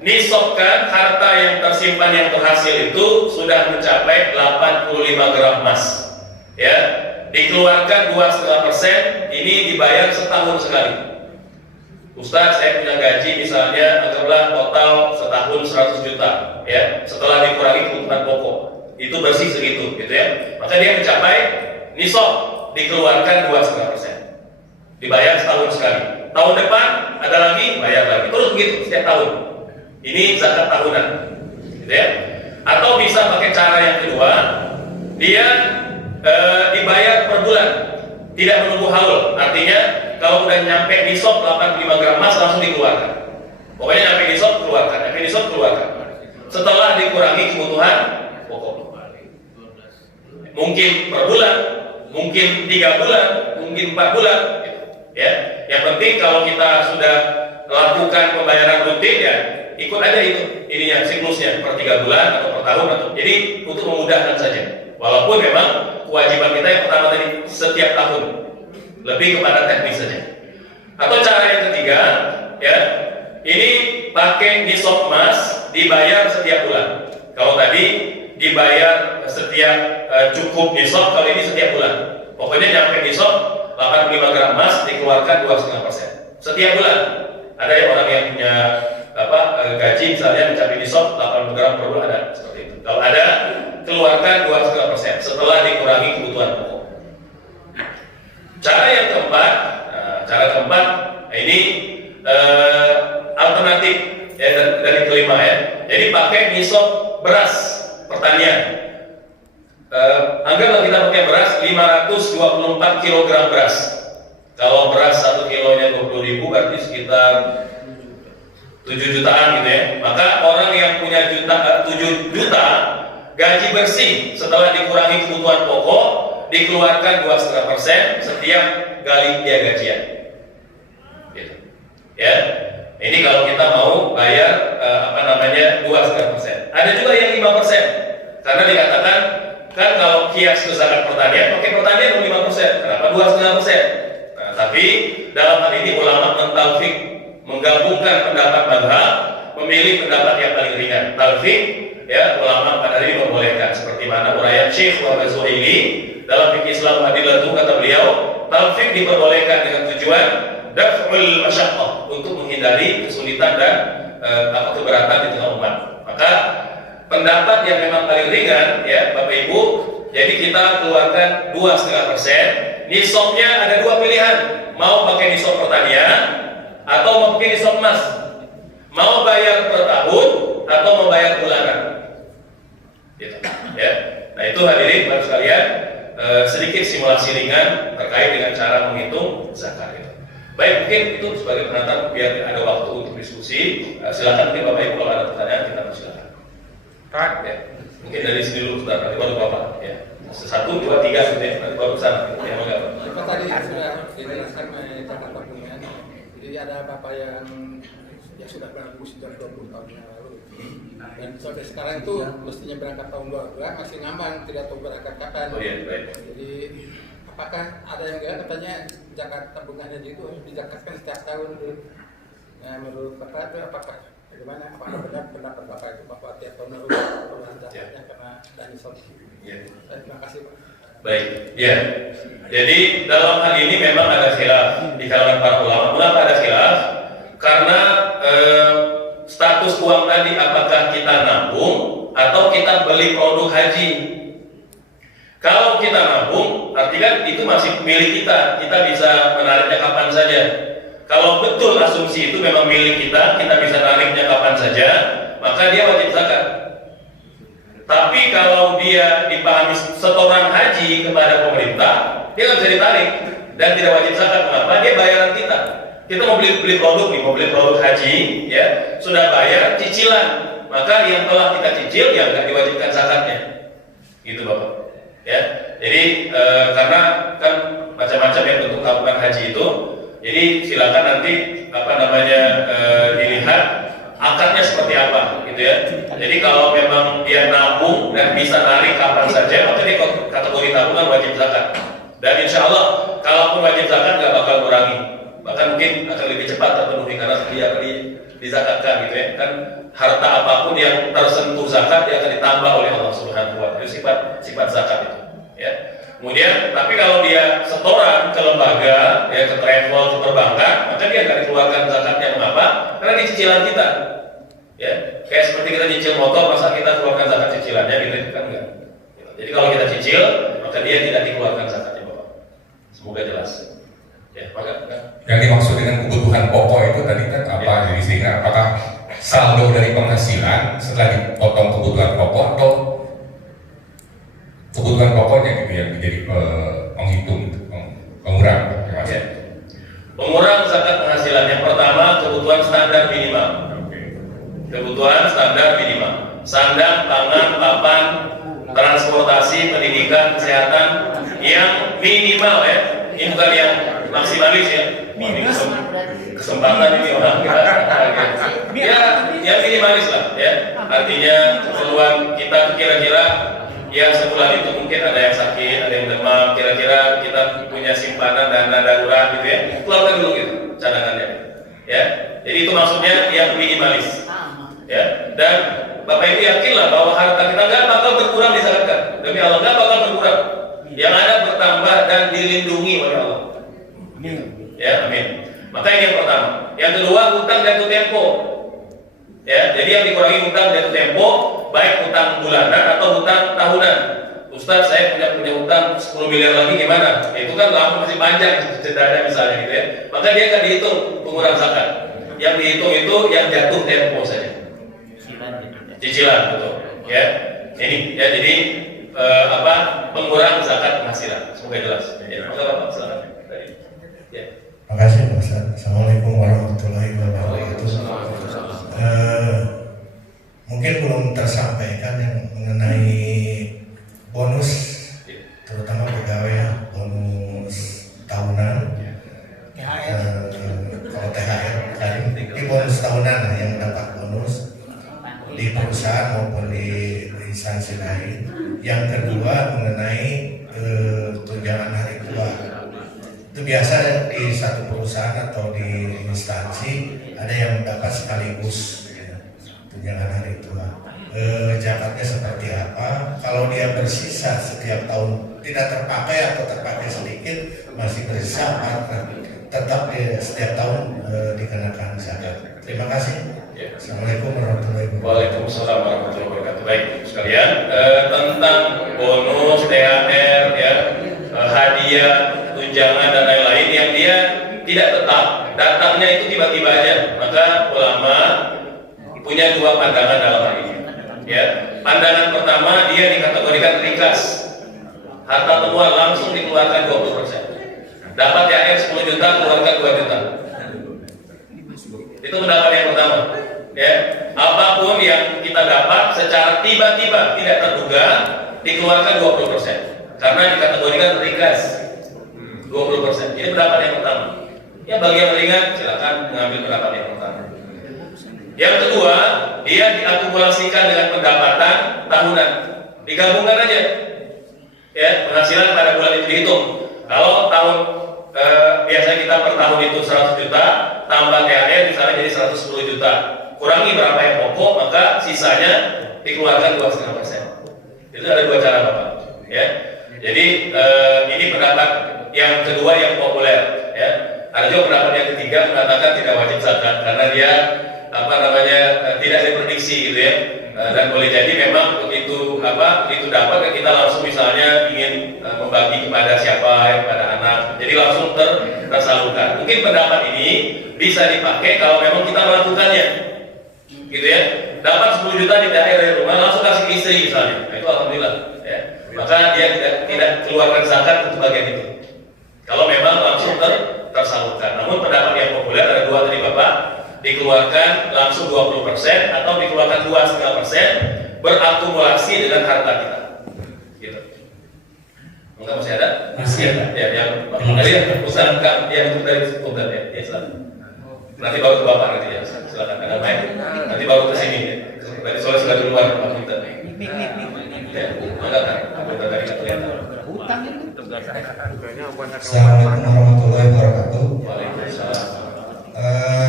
nisabkan harta yang tersimpan yang terhasil itu sudah mencapai 85 gram emas ya, dikeluarkan 2,5%, ini dibayar setahun sekali. Ustaz, saya punya gaji misalnya anggaplah total setahun 100 juta ya, setelah dikurangi kebutuhan pokok itu bersih segitu, gitu ya, maka dia mencapai nisab, dikeluarkan 2,5%, dibayar setahun sekali. Tahun depan ada lagi, bayar lagi, terus begitu setiap tahun. Ini zakat tahunan, gitu ya. Atau bisa pakai cara yang kedua, dia dibayar per bulan, tidak menunggu haul. Artinya kalau udah nyampe nisab 85 gram emas langsung dikeluarkan. Pokoknya nyampe nisab keluarkan, setelah dikurangi kebutuhan pokok. Mungkin per bulan, mungkin 3 bulan, mungkin 4 bulan, gitu. Ya. Yang penting kalau kita sudah lakukan pembayaran rutin ya ikut aja itu ininya siklusnya per 3 bulan atau per tahun atau jadi untuk memudahkan saja. Walaupun memang kewajiban kita yang pertama tadi setiap tahun lebih kepada teknis saja. Atau cara yang ketiga ya ini pakai nisab emas dibayar setiap bulan. Kalau tadi dibayar setiap cukup nisab, kalau ini setiap bulan. Pokoknya nyampe nisab 85 gram emas dikeluarkan 2,5% setiap bulan. Ada yang orang yang punya gaji misalnya mencapai nisab 80 gram per bulan ada seperti itu. Kalau ada keluarkan 2,5% setelah dikurangi kebutuhan pokok. Cara yang keempat, ini alternatif ya dari kelima ya. Jadi pakai nisab beras pertanian. Anggaplah kita pakai beras 524 kg beras. Kalau beras 1 kilonya 20.000 berarti sekitar 7 jutaan gitu ya. Maka orang yang punya 7 juta gaji bersih setelah dikurangi kebutuhan pokok dikeluarkan 2,5% setiap kali dia gajian. Gitu. Ya. Ini kalau kita mau bayar 2,5%. Ada juga yang 5%. Karena dikatakan kan kalau kias ke zakat pertanian pakai pertanian 5%. Kenapa 2,5%? Nah, tapi dalam hal ini ulama mentalfik menggabungkan pendapat mazhab, memilih pendapat yang paling ringan. Talfik ya ulama pada ini membolehkan seperti mana uraian Syekh Muhammad Zuhaili dalam fikih Islam Adilatu kata beliau, talfik diperbolehkan dengan tujuan daf'ul masyaqqah untuk menghindari kesulitan dan keberatan di tengah umat. Maka pendapat yang memang paling ringan ya Bapak Ibu, jadi kita keluarkan 2,5%. Nisabnya ada 2 pilihan, mau pakai nisab pertanian atau mau pakai nisab emas, mau bayar per tahun atau mau bayar bulanan. Gitu, ya. Nah itu hadirin baru sekalian sedikit simulasi ringan terkait dengan cara menghitung zakat itu. Baik, mungkin itu sebagai pengantar biar ada waktu untuk diskusi. Silakan mungkin Bapak Ibu kalau ada pertanyaan kita persilakan. Ya. Mungkin dari sini dulu sebentar, nanti baru Bapak ya. 1, 2, 3 gitu ya, nanti baru kesana ya, Bapak tadi sudah dijelaskan mengenai tata tabungan. Jadi ada Bapak yang ya sudah berlaku sejak 20 tahun yang lalu. Dan sampai sekarang itu mestinya berangkat tahun 22 masih ngambang, tidak tahu berangkat kapan. Oh iya, baik. Jadi apakah ada yang katanya zakat tabungan haji itu harus dizakatkan setiap tahun dulu? Nah, menurut Bapak itu apakah bagaimana? Apakah benar pendapat Bapak itu bahwa tiap tahun harus perubahan zakatnya karena dari solusi? Ya. Terima kasih Pak. Baik, ya. Jadi dalam hal ini memang ada khilaf di kalangan para ulama. Mengapa ada khilaf? Karena status uang tadi apakah kita nabung atau kita beli produk haji. Kalau kita nabung, artinya itu masih milik kita. Kita bisa menariknya kapan saja. Kalau betul asumsi itu memang milik kita, kita bisa nariknya kapan saja, maka dia wajib zakat. Tapi kalau dia dipahami setoran haji kepada pemerintah, dia nggak bisa ditarik dan tidak wajib zakat. Mengapa? Dia bayaran kita. Kita mau beli produk nih, mau beli produk haji, ya sudah bayar cicilan, maka yang telah kita cicil ya nggak diwajibkan zakatnya. Gitu Bapak. Ya, jadi karena kan macam-macam yang bentuk tabungan haji itu, jadi silakan nanti dilihat akadnya seperti apa, gitu ya. Jadi kalau memang dia nabung dan bisa narik kapan saja, maka dia kategori tabungan wajib zakat. Dan insya Allah, kalaupun wajib zakat nggak bakal kurangi, bahkan mungkin akan lebih cepat terpenuhi karena dia dizakatkan, gitu ya. Kan harta apapun yang tersentuh zakat dia akan ditambah oleh Allah Subhanahu wa Ta'ala. Itu sifat zakat itu, ya. Kemudian, tapi kalau dia setoran ke lembaga, ya ke travel, ke perbankan, maka dia akan dikeluarkan zakatnya. Mengapa? Karena di cicilan kita, ya. Kayak seperti kita cicil motor, masa kita keluarkan zakat cicilannya, gitu kan enggak. Jadi kalau kita cicil, maka dia tidak dikeluarkan zakatnya, Bapak. Semoga jelas. Ya, maka yang dimaksud dengan kebutuhan pokok itu tadi kan apa? Ya. Jadi sehingga apakah saldo dari penghasilan setelah dipotong kebutuhan pokok atau kebutuhan pokoknya gitu yang menjadi penghitung pengurang? Ya. Pengurang zakat penghasilan yang pertama kebutuhan standar minimal. Kebutuhan standar minimal. Sandang, pangan, papan, transportasi, pendidikan, kesehatan yang minimal ya. Ini bukan yang maksimalis ya. Ini kesempatan ini orang ya, yang minimalis lah ya. Artinya keperluan kita kira-kira ya sebulan itu mungkin ada yang sakit, ada yang demam, kira-kira kita punya simpanan dana darurat gitu ya, keluarkan dulu gitu cadangannya ya. Jadi itu maksudnya yang minimalis ya. Dan Bapak Ibu yakinlah bahwa harta kita nggak bakal berkurang di zakat, demi Allah nggak bakal berkurang, yang ada bertambah dan dilindungi oleh Allah ya, amin. Maka ini yang pertama. Yang kedua, hutang jatuh tempo ya. Jadi yang dikurangi hutang jatuh tempo, baik hutang bulanan atau hutang tahunan. Ustaz, saya punya hutang 10 miliar lagi gimana? Ya, itu kan lama masih panjang ceritanya misalnya gitu ya. Maka dia akan dihitung pengurang zakat. Yang dihitung itu yang jatuh tempo saja. Cicilan betul. Ya. Ini ya, jadi pengurang zakat penghasilan. Semoga jelas. Ya, maka Bapak silakan. Ya. Terima kasih Pak Ustaz. Assalamualaikum warahmatullahi wabarakatuh. Mungkin belum tersampaikan yang mengenai bonus, terutama pegawai bonus tahunan. Kalau THR kan di bonus tahunan yang dapat bonus di perusahaan maupun di instansi lain. Yang kedua mengenai tunjangan hari tua. Itu biasa di satu perusahaan atau di instansi ada yang dapat sekaligus ya, tunjangan hari tua. Zakatnya seperti apa? Kalau dia bersisa setiap tahun tidak terpakai atau terpakai sedikit masih bersisa, maka tetap setiap tahun dikenakan zakat. Terima kasih. Assalamualaikum warahmatullahi wabarakatuh. Waalaikumsalam warahmatullahi wabarakatuh. Baik sekalian, tentang bonus, THR, ya, hadiah, tunjangan dan lain-lain yang dia tidak tetap, datangnya itu tiba-tiba aja. Maka ulama punya dua pandangan dalam hal ini. Ya, pandangan pertama, dia dikategorikan ringkas, harta temuan langsung dikeluarkan 20%. Dapat THR 10 juta, keluarkan 2 juta. Itu pendapat yang pertama. Ya, apapun yang kita dapat secara tiba-tiba tidak terduga dikeluarkan 20%, karena dikategorikan ringkas 20%. Ini pendapat yang pertama. Ya, bagi yang ringan silakan mengambil pendapat yang pertama. Yang kedua, dia diakumulasikan dengan pendapatan tahunan, digabungkan aja. Ya, penghasilan pada bulan itu dihitung. Kalau tahun biasanya kita per tahun itu 100 juta, tambah THR misalnya jadi 110 juta. Kurangi berapa yang pokok, maka sisanya dikeluarkan 2,5%. Itu ada dua cara Bapak. Ya, jadi ini pendapat yang kedua yang populer. Ya, ada juga pendapat yang ketiga mengatakan tidak wajib zakat karena dia tidak diprediksi gitu ya. Dan boleh jadi memang begitu dapat kita langsung misalnya ingin membagi kepada siapa, kepada anak, jadi langsung tersalurkan. Mungkin pendapat ini bisa dipakai kalau memang kita melakukannya, gitu ya. Dapat 10 juta di daerah rumah langsung kasih istri misalnya, nah, itu alhamdulillah. Ya. Maka dia tidak keluarkan zakat untuk bagian itu. Kalau memang langsung tersalurkan. Namun pendapat yang populer ada dua tadi Bapak. Dikeluarkan langsung 20% atau dikeluarkan 2,5% berakumulasi dengan harta kita. Gitu. Enggak masih ada? Masih ada. Ya, yang tadi usaha yang untuk dari Ustaz ya. Ya, silakan. Nanti baru ke Bapak nanti ya. Silakan ada main. Nanti baru ke sini ya. Tadi soalnya sudah di luar Pak kita. Ya, enggak kan? Kita tadi kelihatan. Assalamualaikum warahmatullahi wabarakatuh. Waalaikumsalam.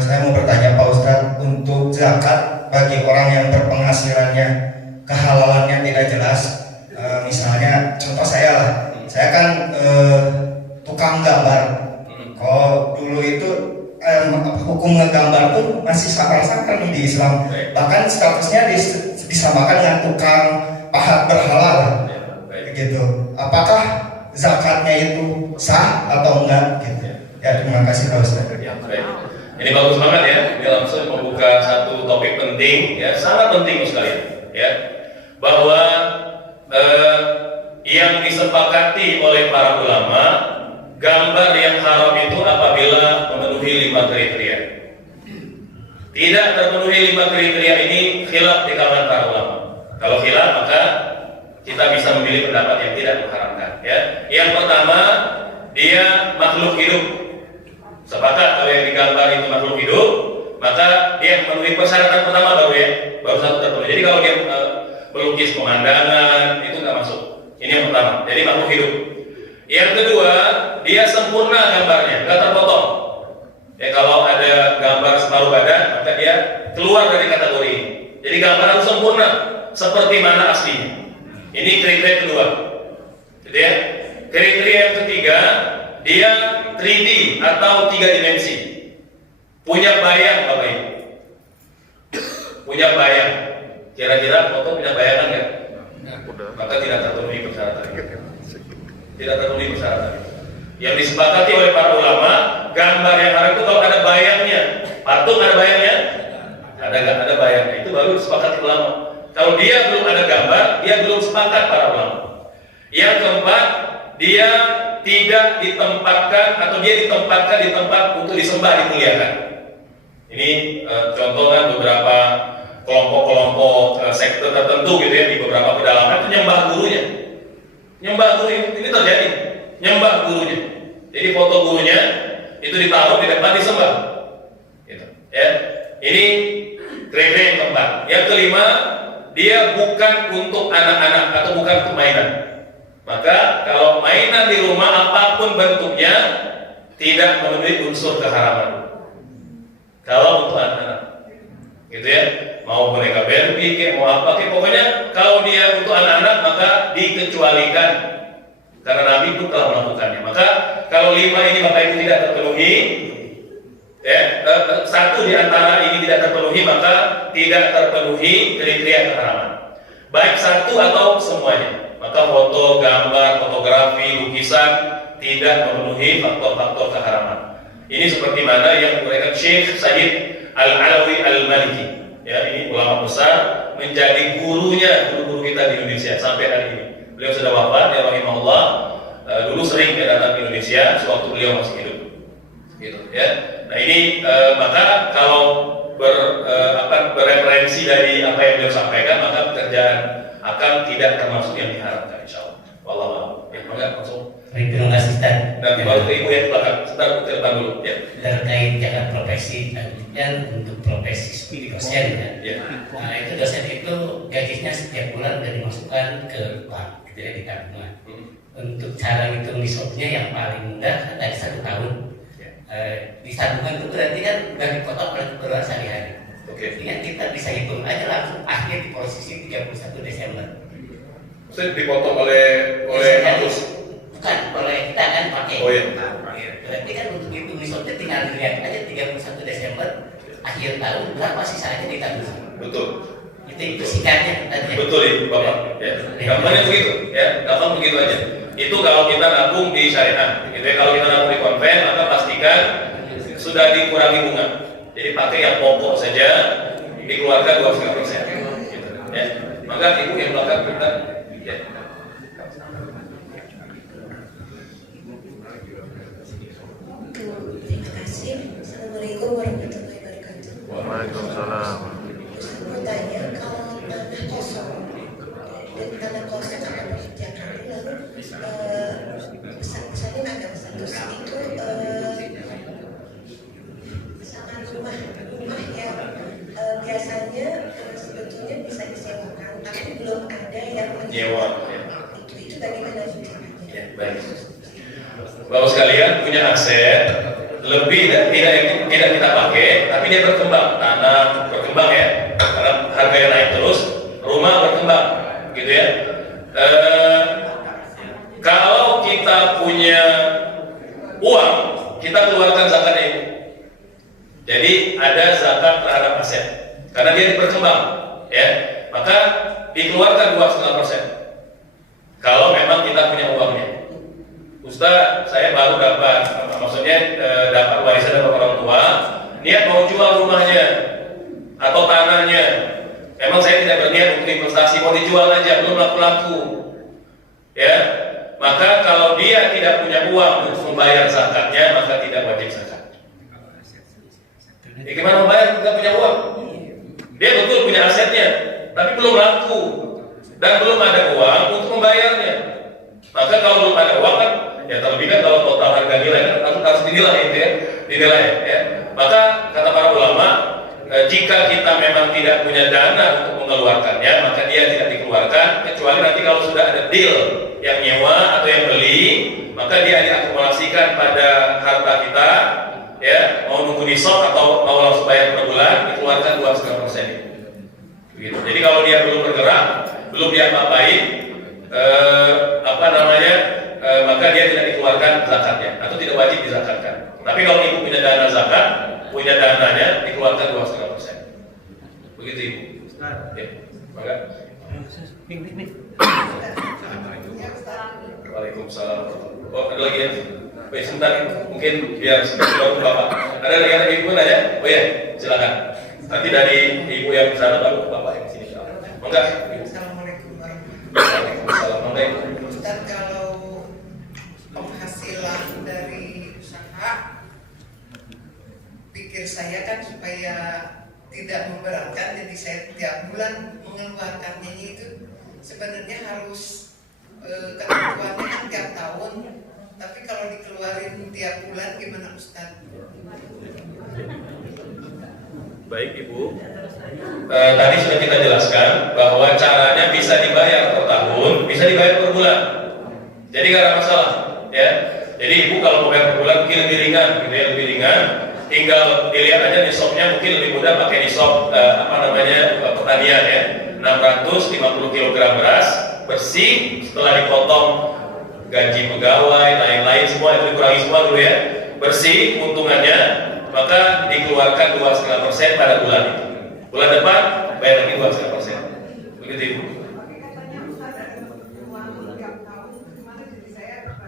Saya mau bertanya Pak Ustadz, untuk zakat bagi orang yang berpenghasilannya kehalalannya tidak jelas, misalnya contoh saya lah, saya kan tukang gambar. Kalau dulu itu hukum ngegambar tuh masih sakral di Islam, bahkan statusnya disamakan dengan tukang pahat berhala lah, gitu. Apakah zakatnya itu sah atau enggak? Gitu. Ya, terima kasih Pak Ustadz. Ya, baik. Ini bagus banget ya. Ini langsung membuka satu topik penting, ya, sangat penting sekali, ya, bahwa yang disepakati oleh para ulama, gambar yang haram itu apabila memenuhi 5 kriteria. Tidak terpenuhi 5 kriteria ini khilaf di kalangan para ulama. Kalau khilaf maka kita bisa memilih pendapat yang tidak mengharamkan. Ya. Yang pertama, dia makhluk hidup. gambar itu makhluk hidup, maka dia memenuhi persyaratan pertama baru satu terpenuhi. Jadi kalau dia melukis pemandangan itu nggak masuk. Ini yang pertama. Jadi makhluk hidup. Yang kedua, dia sempurna gambarnya, nggak terpotong. Ya, kalau ada gambar separuh badan, maka dia keluar dari kategori ini. Jadi gambar harus sempurna, seperti mana aslinya. Ini kriteria kedua. Gitu ya. Kriteria yang ketiga, dia 3D atau 3 dimensi. Punya bayang Bapak Ibu. Punya bayang. Kira-kira foto punya bayangan nggak? Maka tidak terpenuhi persyaratan. Tidak terpenuhi persyaratan. Yang disepakati oleh para ulama, gambar yang haram itu kalau ada bayangnya. Patung ada bayangnya? Ada bayangnya. Itu baru disepakati ulama. Kalau dia belum ada gambar, dia belum sepakat para ulama. Yang keempat, dia tidak ditempatkan atau dia ditempatkan di tempat untuk disembah, dimuliakan. Ini contohnya beberapa kelompok-kelompok sekte tertentu gitu ya, di beberapa pedalaman itu nyembah gurunya. Nyembah guru ini terjadi. Nyembah gurunya. Jadi foto gurunya itu ditaruh di depan, disembah. Gitu. Ya. Ini kriteria yang keempat. Yang kelima, dia bukan untuk anak-anak atau bukan untuk mainan. Maka kalau mainan di rumah apapun bentuknya tidak memenuhi unsur keharaman. Kalau untuk anak-anak, gitu ya, mau boneka Barbie, mau apa, pokoknya kalau dia untuk anak-anak maka dikecualikan karena Nabi pun telah melakukannya. Maka kalau 5 ini Bapak Ibu tidak terpenuhi, ya, satu di antara ini tidak terpenuhi, maka tidak terpenuhi kriteria keharaman. Baik satu atau semuanya. Maka foto, gambar, fotografi, lukisan tidak memenuhi faktor-faktor keharaman. Ini seperti mana yang diberikan Syekh Said Al-Alawi Al-Maliki. Ya, ini ulama besar, menjadi guru-guru kita di Indonesia sampai hari ini. Beliau sudah wafat, ya rahimahullah. Dulu sering dia datang ke Indonesia sewaktu beliau masih hidup. Gitu, ya. Nah ini maka kalau bereferensi dari apa yang beliau sampaikan, maka pekerjaan akan tidak termasuk yang diharapkan, insyaallah. Wallahu a'lam. Ya, maka langsung. Baik, terima kasih Ustaz. Dan baru ke ibu yang belakang. Sebentar ke depan dulu. Ya. Terkait jangan profesi selanjutnya untuk profesi dosen ya. Ya. Nah itu dosen itu gajinya setiap bulan dari dimasukkan ke bank, gitu ya, di tabungan. Untuk cara hitung nisabnya yang paling mudah dari 1 tahun. Di tabungan itu berarti kan sudah dipotong oleh keperluan sehari-hari. Oke. Dengan kita bisa hitung aja langsung akhir di posisi 31 Desember. Saya dipotong oleh kampus. Bukan, oleh kita kan pakai. Oh iya. Berarti kan untuk hitung nisabnya tinggal dilihat aja 31 Desember akhir tahun berapa sisanya di tabungan. Betul. Itu singkatnya tadi. Betul Ibu Bapak. Ya. Gampangnya begitu, ya. Gampang begitu aja. Itu kalau kita nabung di syariah. Gitu ya. Kalau kita nabung di konven, maka pastikan sudah dikurangi bunga. Jadi pakai yang pokok saja, dikeluarkan 2,5%. Gitu, ya. Maka ibu yang belakang kita, ya. Terima kasih. Assalamualaikum warahmatullahi wabarakatuh. Waalaikumsalam. Saya mau tanya, kalau tanah kosong dan tanah kosong atau pekerjaan lalu misalnya agak besar terus itu sama rumah yang biasanya sebetulnya bisa disewakan tapi belum ada yang Nyewa, ya. Itu bagaimana caranya? Ya, baik. Bapak sekalian punya aset lebih dan tidak kita pakai, tapi dia berkembang, tanah berkembang ya, karena harganya naik terus, rumah berkembang, gitu ya. Kalau kita punya uang, kita keluarkan zakatnya itu. Jadi ada zakat terhadap aset, karena dia berkembang, ya, maka dikeluarkan 2,5%. Kalau memang kita punya uangnya. Ustaz, saya baru dapat, maksudnya dapat warisan dari orang tua, niat mau jual rumahnya atau tanahnya. Emang saya tidak berniat untuk investasi, mau dijual aja, belum laku-laku. Ya, maka kalau dia tidak punya uang untuk membayar zakatnya, maka tidak wajib zakat. Ya, gimana membayar? Tidak punya uang. Dia betul punya asetnya, tapi belum laku dan belum ada uang untuk membayarnya. Maka kalau belum ada uang kan, ya terlebih kan kalau total harga nilai kan harus dinilai itu ya. dinilai ya. Maka kata para ulama, jika kita memang tidak punya dana untuk mengeluarkannya, maka dia tidak dikeluarkan, kecuali nanti kalau sudah ada deal yang nyewa atau yang beli, maka dia diakumulasikan pada harta kita, ya, mau nunggu nisab atau mau langsung bayar per bulan, dikeluarkan 2,5%. Begitu. Jadi kalau dia belum bergerak, belum diapa-apain, maka dia tidak dikeluarkan zakatnya atau tidak wajib dizakatkan. Tapi kalau ibu punya dana zakat, punya dananya, dikeluarkan 2,5%. Begitu ibu. Ya, maka. Waalaikumsalam. Oh, ada lagi ya? Baik, sebentar, mungkin biar baru bapak. Ada lagi yang ibu nanya? Oh ya, silakan. Nanti dari ibu yang di sana baru bapak yang sini. Enggak. Assalamualaikum warahmatullahi Waalaikumsalam. wabarakatuh. Ustaz, kalau penghasilan dari usaha, pikir saya kan supaya tidak memberatkan, jadi saya tiap bulan mengeluarkannya itu sebenarnya harus ketentuannya kan tiap tahun, tapi kalau dikeluarin tiap bulan gimana Ustaz? Baik ibu, tadi sudah kita jelaskan bahwa caranya bisa dibayar per tahun, bisa dibayar per bulan. Jadi nggak ada masalah, ya. Jadi ibu kalau mau bayar per bulan mungkin lebih ringan, gitu ya, lebih ringan. Tinggal dilihat aja nisabnya, mungkin lebih mudah pakai nisab pertanian ya. 650 kg beras bersih setelah dipotong gaji pegawai, lain-lain semua itu dikurangi semua dulu ya. Bersih keuntungannya, maka dikeluarkan 2,5% pada bulan itu. Bulan depan bayar lagi 2,5%. Begitu ibu.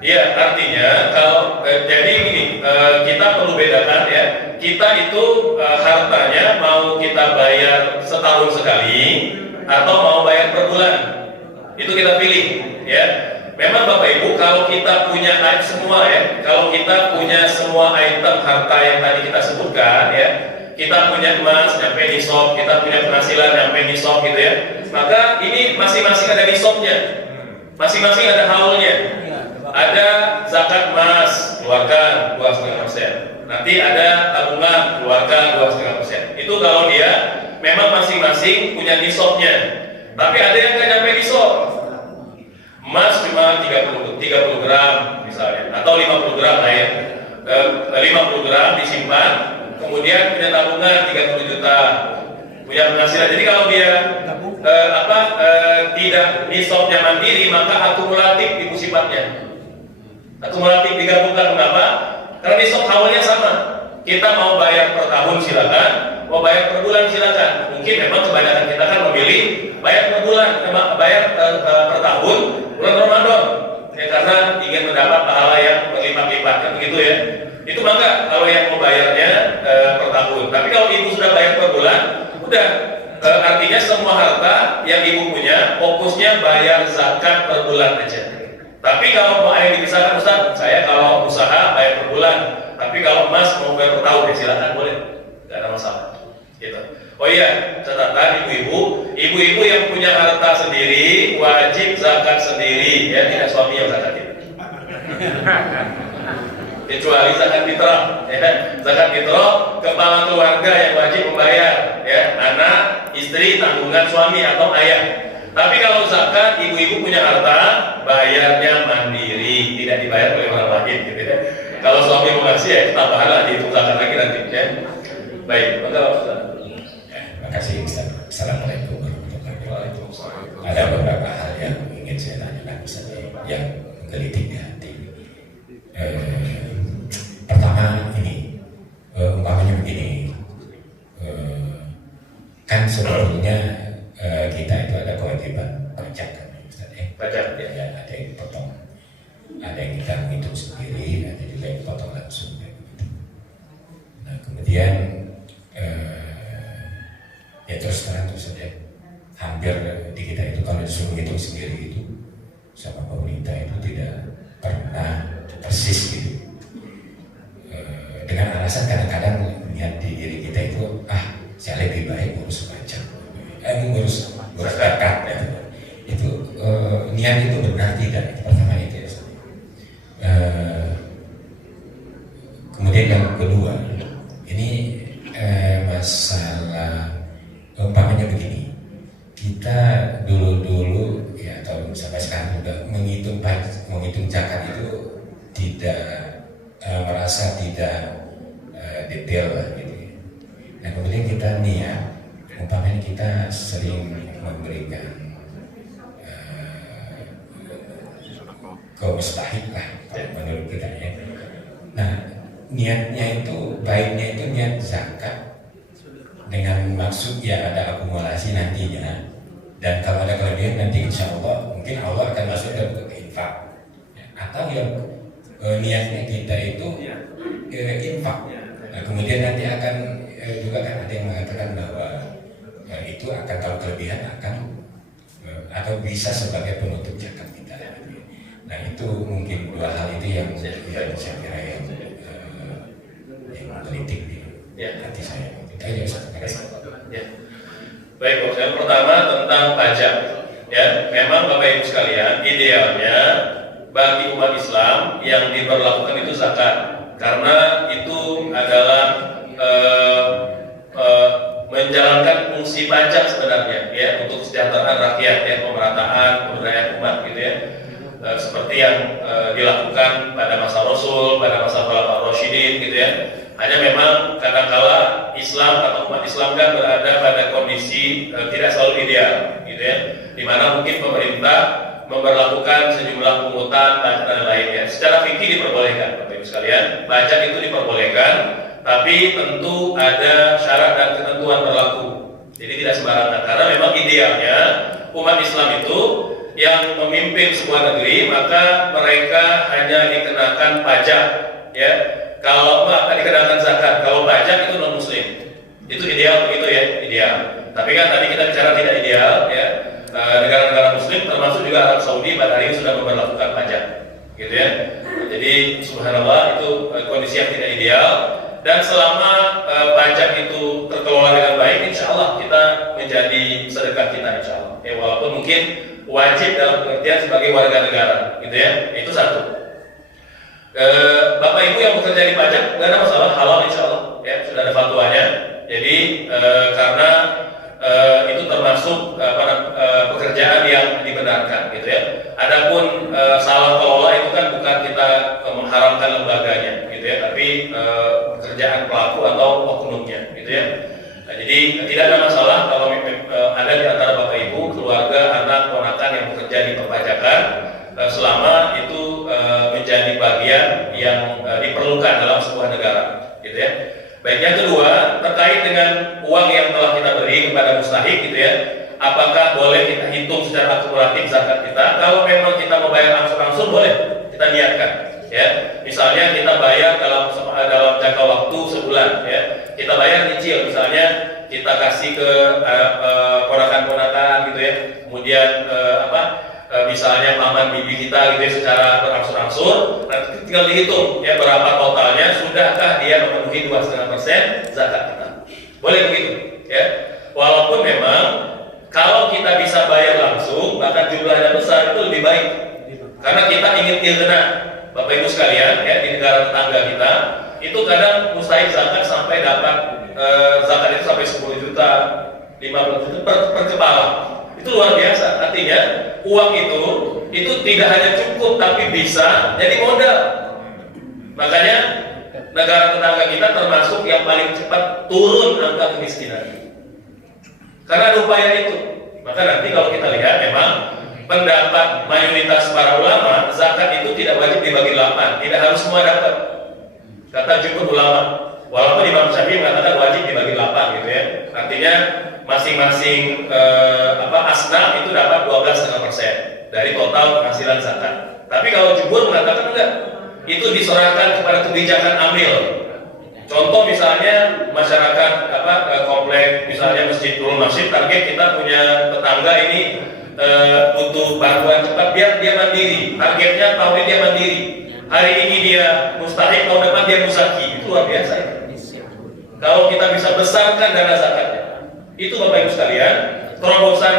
Iya, artinya kalau jadi gini, kita perlu bedakan ya. Kita itu hartanya mau kita bayar setahun sekali atau mau bayar per bulan. Itu kita pilih ya. Memang Bapak Ibu, kalau kita punya semua ya, kalau kita punya semua item harta yang tadi kita sebutkan ya, kita punya emas nyampe nisab, kita punya penghasilan nyampe nisab gitu ya, maka ini masing-masing ada nisabnya, masing-masing ada haulnya. Ada zakat emas, keluarkan 2,5%. Nanti ada tabungan, keluarkan 2,5%. Itu kalau dia memang masing-masing punya nisabnya. Tapi ada yang nggak nyampe nisab. Emas cuma 30 gram misalnya, atau 50 gram lah ya. 50 gram disimpan, kemudian punya tabungan 30 juta, punya penghasilan. Jadi kalau dia tidak nisabnya mandiri, maka akumulatif ibu sifatnya. Akumulatif digabungkan, kenapa? Karena nisab awalnya sama. Kita mau bayar per tahun silakan, mau bayar per bulan silakan. Mungkin memang kebanyakan kita kan memilih bayar per bulan, bayar per tahun, bulan Ramadan. Ya, karena ingin mendapat pahala yang berlipat-lipat, kan begitu ya. Itu maka kalau yang mau bayarnya per tahun. Tapi kalau ibu sudah bayar per bulan, udah artinya semua harta yang ibu punya fokusnya bayar zakat per bulan aja. Tapi kalau mau yang dipisahkan Ustaz, saya kalau usaha bayar per bulan. Tapi kalau emas mau bayar per tahun, ya silakan boleh, nggak ada masalah. Gitu. Oh iya, catatan ibu-ibu yang punya harta sendiri wajib zakat sendiri, ya, tidak suami yang zakatin. Kecuali zakat fitrah, ya. Zakat fitrah kepala keluarga yang wajib membayar, ya, anak, istri, tanggungan suami atau ayah. Tapi kalau zakat ibu-ibu punya harta, bayarnya mandiri, tidak dibayar oleh orang lain, gitu ya. Kalau suami mau ngasih ya tambahan lah, dihitung zakat lagi nanti, ya. Baik, maka Ustaz. Terima kasih Ustaz. Assalamualaikum warahmatullahi wabarakatuh. Ada beberapa hal yang ingin saya tanyakan Ustaz yang menggelitik di hati. Pertama ini, umpamanya begini, kan sebetulnya kita itu ada kewajiban pajak kan Ustaz ya. Pajak ya. Ya, ada yang potong, ada yang kita hitung sendiri, ada juga yang potong langsung kayak gitu. Nah kemudian ya terus terang tuh saja hampir di kita itu kalau disuruh hitung sendiri itu sama pemerintah itu tidak pernah persis gitu. Dengan alasan kadang-kadang niat di diri kita itu saya lebih baik ngurus pajak, ngurus zakat ya. Itu niat itu benar tidak? Pertama itu ya. Kemudian yang kedua detail lah gitu. Nah kemudian kita niat, umpamanya kita sering memberikan mustahik lah menurut kita ya. Nah niatnya itu baiknya itu niat zakat dengan maksud ya ada akumulasi nantinya, dan kalau ada kelebihan nanti insya Allah mungkin Allah akan masuk ke infak, atau yang niatnya kita itu infak. Nah, kemudian nanti akan juga kan ada yang mengatakan bahwa itu akan kalau kelebihan akan atau bisa sebagai penutup zakat kita. Nah itu mungkin dua hal itu yang saya kira yang politik di hati saya. Kita aja bisa ya. Baik, yang pertama tentang pajak. Ya, memang Bapak Ibu sekalian, idealnya bagi umat Islam yang diberlakukan itu zakat, karena itu adalah menjalankan fungsi pajak sebenarnya, ya, untuk kesejahteraan rakyat, ya, pemerataan, pemberdayaan umat, gitu ya. Seperti yang dilakukan pada masa Rasul, pada masa Khulafaur Rasyidin, gitu ya. Hanya memang kadangkala Islam atau umat Islam kan berada pada kondisi tidak selalu ideal, gitu ya. Dimana mungkin pemerintah memberlakukan sejumlah pungutan, pajak dan lainnya. Secara fikih diperbolehkan, Bapak Ibu sekalian, pajak itu diperbolehkan, tapi tentu ada syarat dan ketentuan berlaku. Jadi tidak sembarangan, karena memang idealnya umat Islam itu yang memimpin sebuah negeri, maka mereka hanya dikenakan pajak, ya. Kalau akan dikenakan zakat, kalau pajak itu non muslim. Itu ideal begitu ya, ideal. Tapi kan tadi kita bicara tidak ideal, ya. Negara-negara muslim termasuk juga Arab Saudi pada hari ini sudah memperlakukan pajak, gitu ya. Jadi subhanallah itu kondisi yang tidak ideal, dan selama pajak itu terkelola dengan baik, insya Allah kita menjadi sedekah kita, insya Allah. Ya, walaupun mungkin wajib dalam pengertian sebagai warga negara, gitu ya. Itu satu. Bapak Ibu yang bekerja di pajak nggak ada masalah, halal insya Allah, ya, sudah ada fatwanya. Jadi karena itu termasuk pekerjaan yang dibenarkan, gitu ya. Adapun salah kelola itu kan bukan kita mengharamkan lembaganya, gitu ya, tapi pekerjaan pelaku atau oknumnya, gitu ya. Nah, jadi tidak ada masalah kalau ada di antara Bapak Ibu, keluarga, anak, ponakan yang bekerja di perpajakan, selama itu menjadi bagian yang diperlukan dalam sebuah negara, gitu ya. Baik, yang kedua terkait dengan uang yang telah kita beri kepada mustahik, gitu ya. Apakah boleh kita hitung secara akumulatif zakat kita? Kalau memang kita mau bayar angsur-angsur, boleh kita niatkan, ya. Misalnya kita bayar dalam jangka waktu sebulan, ya. Kita bayar nyicil, misalnya kita kasih ke ponakan-ponakan, gitu ya. Kemudian misalnya paman bibi kita, gitu ya, secara berangsur-angsur. Nanti tinggal dihitung, ya, berapa totalnya, sudahkah dia memenuhi 2,5% zakat kita. Boleh begitu, ya. Walaupun memang kalau kita bisa bayar langsung, bahkan jumlahnya besar, itu lebih baik. Karena kita ingin ilgena, Bapak Ibu sekalian, ya, di negara tetangga kita, itu kadang mustahik zakat sampai dapat zakat itu sampai 10 juta, 15 juta per kepala. Itu luar biasa. Artinya uang itu tidak hanya cukup, tapi bisa jadi modal. Makanya negara tetangga kita termasuk yang paling cepat turun angka kemiskinan, karena ada upaya itu. Maka nanti kalau kita lihat, memang pendapat mayoritas para ulama, zakat itu tidak wajib dibagi 8, tidak harus semua dapat. Kata jumhur ulama, walaupun Imam Syafi'i mengatakan wajib dibagi 8, gitu ya. Artinya masing-masing asnaf itu dapat 12,5% dari total penghasilan zakat. Tapi kalau jumhur mengatakan enggak, itu diserahkan kepada kebijakan amil. Contoh misalnya masyarakat komplek, misalnya Masjid Nurul Masjid, target kita punya tetangga ini butuh bantuan cepat biar dia mandiri. Targetnya tahun ini dia mandiri. Hari ini dia mustahik, tahun depan dia musaki. Itu luar biasa ya. Kalau kita bisa besarkan dana zakatnya, itu Bapak Ibu sekalian, terobosan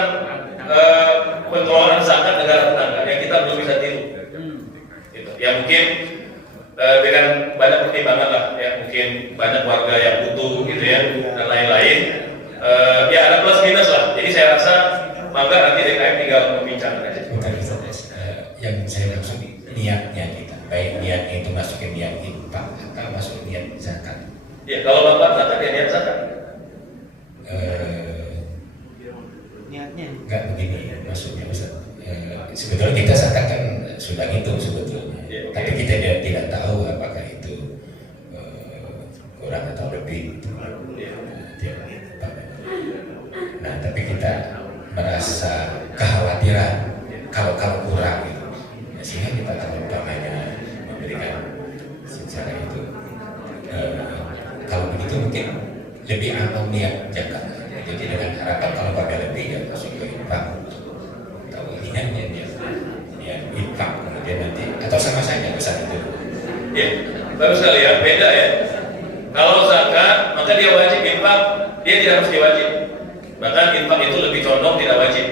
pengelolaan zakat negara tetangga yang kita belum bisa tiru. Gitu. Ya mungkin dengan banyak pertimbangan lah, ya, mungkin banyak warga yang butuh, gitu ya, dan lain-lain. Ya ada plus minus lah. Jadi saya rasa maka nanti DKM tinggal membincangkan aja. Yang saya maksud niatnya kita, baik niatnya itu masuk ke niat infak atau masuk niat zakat. Ya, kalau bapak zakat ya niat zakat. Enggak begini maksudnya Ustaz. Sebetulnya kita zakat kan sudah ngitung sebetulnya, Ya, tapi kita tidak tahu apakah itu kurang atau lebih. Nah, tapi kita merasa kekhawatiran kalau kurang gitu. Nah, sehingga kita kalau umpamanya memberikan secara itu, kalau begitu mungkin lebih aman niat zakat. Jadi dengan harapan kalau pada lebih ya masuk ke infak. Kalau ingatnya niat infak kemudian nanti atau sama saja besar itu. Ya, baru sekali ya, beda ya. Kalau zakat maka dia wajib, infak dia tidak mesti wajib. Bahkan infak itu lebih condong tidak wajib.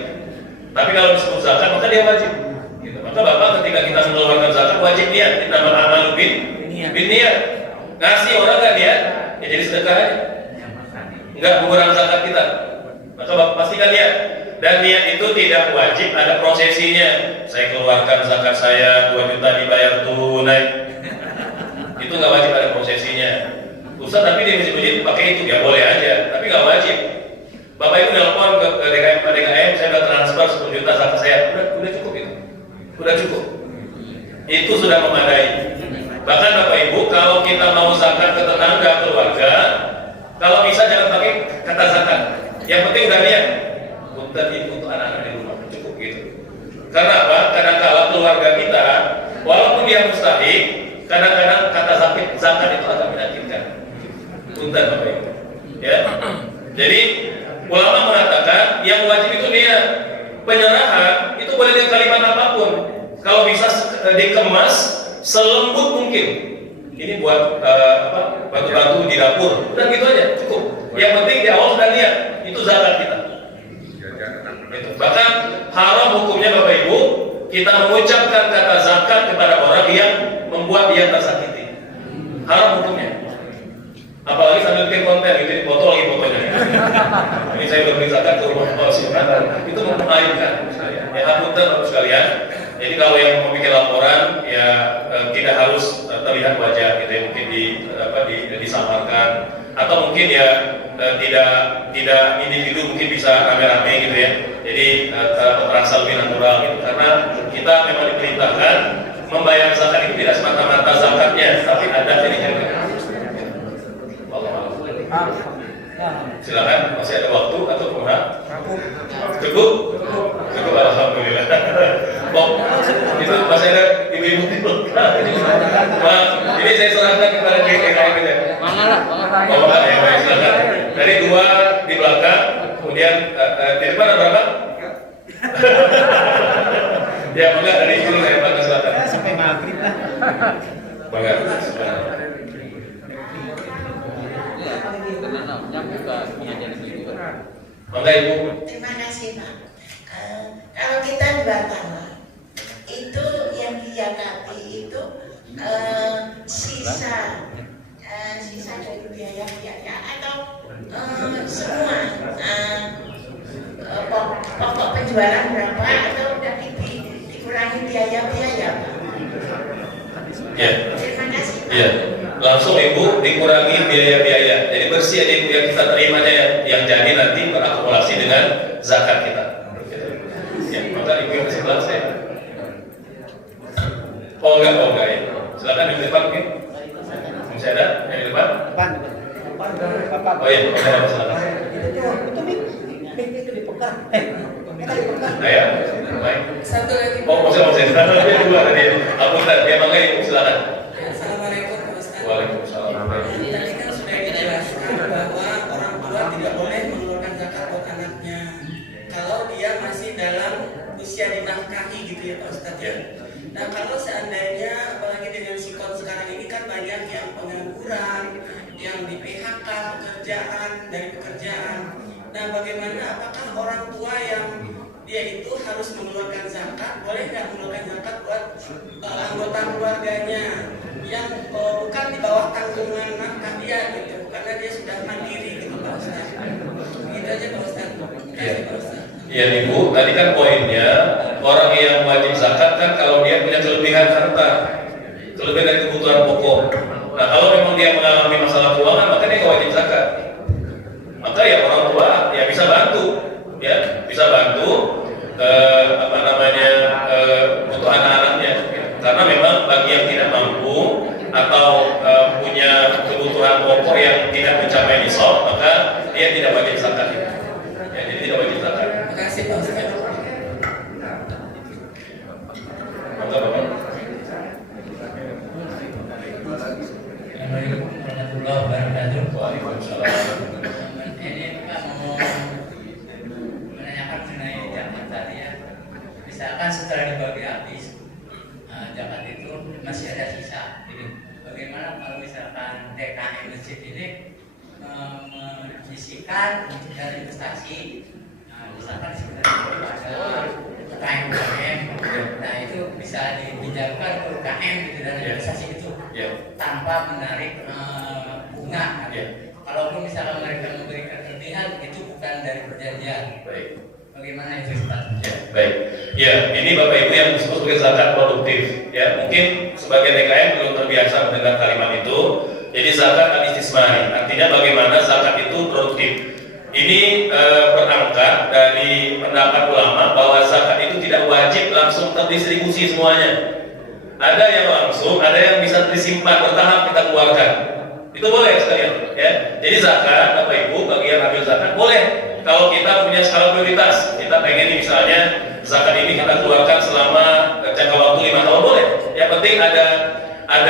Tapi kalau disebut zakat maka dia wajib. Gitu. Maka bapak ketika kita mengeluarkan zakat wajib niat. Kita beramal bin niat. Ngasih orang nggak niat, ya jadi sedekah aja. Nggak mengurangi zakat kita. Maka bapak pastikan niat. Dan niat itu tidak wajib ada prosesinya. Saya keluarkan zakat saya 2 juta dibayar tunai. Itu nggak wajib ada prosesinya. Ustaz tapi dia mesti pakai itu, ya boleh aja, tapi nggak wajib. Bapak Ibu nelpon ke DKM, saya udah transfer 10 juta zakat saya, udah cukup itu, udah cukup. Itu sudah memadai. Bahkan Bapak Ibu, kalau kita mau zakat ke tetangga, keluarga, kalau bisa jangan pakai kata zakat. Yang penting udah niat. Untuk anak-anak di rumah cukup gitu. Karena apa? Kadang-kala keluarga kita, walaupun dia mustahik, kadang-kadang kata zakat itu agak menyakitkan. Punten Bapak Ibu. Ya. Jadi ulama mengatakan yang wajib itu niat. Penyerahan itu boleh dengan kalimat apapun. Kalau bisa dikemas selembut mungkin. Ini buat batu-batu di dapur. Udah gitu aja, cukup. Yang penting di awal sudah niat. Itu zakat kita. Itu. Bahkan haram hukumnya Bapak Ibu, kita mengucapkan kata zakat kepada orang yang membuat dia tersakiti. Haram hukumnya. Apalagi sambil bikin konten gitu, foto lagi fotonya. Ini saya berberi zakat ke rumah Allah Subhanahu. Itu mengairkan sekalian. Ya hapunten Bapak sekalian. Jadi kalau yang mau bikin laporan ya tidak harus terlihat wajah gitu ya, mungkin disamarkan atau mungkin ya tidak individu, mungkin bisa rame-rame gitu ya. Jadi terasa lebih natural gitu, karena kita memang diperintahkan membayar zakat itu tidak semata-mata zakatnya, tapi adabnya dijaga. Silakan, masih ada waktu atau kurang? Cukup? Cukup, alhamdulillah. Oh, itu masih ada ibu-ibu di belakang. Ini saya serahkan kepada DKI kita. Oh, ya, baik, silakan. Dari 2 di belakang, kemudian di depan ada berapa? Ya, enggak dari sini saya belakang silakan. Sampai maghrib lah. Bangga. Bangga Ibu. Terima kasih Pak. Kalau kita di Batam itu yang dizakati itu sisa dari biaya atau semua pokok penjualan berapa atau udah dikurangi biaya Pak? Ya. Terima kasih Pak. Ya. Langsung Ibu dikurangi biaya-biaya. Jadi bersih aja Ibu yang kita terimanya yang jadi nanti berakumulasi dengan zakat kita. Ya, maka Ibu yang sebelah saya. Oh enggak ya. Silakan di depan mungkin. Masih ada yang di depan? Depan. Oh iya, silakan. Itu dipegang. Ayo, baik. Satu lagi. Oh, maksudnya dia 2 tadi. Apunten, dia Bangga Ibu silakan. Assalamualaikum Pak Ustaz. Waalaikumsalam. Tadi kan sudah dijelaskan bahwa orang tua tidak boleh mengeluarkan zakat buat anaknya kalau dia masih dalam usia dinafkahi gitu ya Pak Ustaz ya. Nah kalau seandainya apalagi dengan sikon sekarang ini kan banyak yang pengangguran, yang di PHK dari pekerjaan. Nah bagaimana apakah orang tua yang dia itu harus mengeluarkan zakat, boleh nggak mengeluarkan zakat buat anggota keluarganya yang bukan di bawah tanggungan nafkah dia gitu, karena dia sudah mandiri gitu Pak Ustaz. Gitu aja Pak Ustaz. Iya Ibu, tadi kan poinnya orang yang wajib zakat kan kalau dia punya kelebihan harta, kelebihan dari kebutuhan pokok. Nah kalau memang dia mengalami masalah keuangan maka dia mencapai nisab, maka dia tidak wajib zakat. Ya, jadi tidak wajib zakat. Terima kasih Pak Ustaz. Maka Bapak. Assalamualaikum warahmatullahi wabarakatuh. Waalaikumsalam. Ini Pak mau menanyakan mengenai zakat tadi ya. Misalkan setelah dibagi habis, zakat itu masih ada sisa. Jadi bagaimana kalau misalkan DKM masjid ini menyisihkan untuk dari investasi, misalkan sebenarnya ada UKM, nah itu bisa dipinjamkan ke UKM gitu dan investasi itu tanpa menarik bunga. Kalaupun misalkan mereka memberikan kelebihan, itu bukan dari perjanjian. Baik. Bagaimana itu Pak? Ya, baik. Ya, ini Bapak Ibu yang disebut sebagai zakat produktif. Ya, mungkin sebagai TKM belum terbiasa mendengar kalimat itu. Jadi zakat al-istismari, artinya bagaimana zakat itu produktif. Ini berangkat dari pendapat ulama bahwa zakat itu tidak wajib langsung terdistribusi semuanya. Ada yang langsung, ada yang bisa disimpan bertahap kita keluarkan. Itu boleh sekalian, ya. Jadi zakat, Bapak Ibu, bagi yang ambil zakat boleh. Kalau kita punya skala prioritas, kita pengen nih misalnya zakat ini kita keluarkan selama jangka waktu 5 tahun boleh. Yang penting ada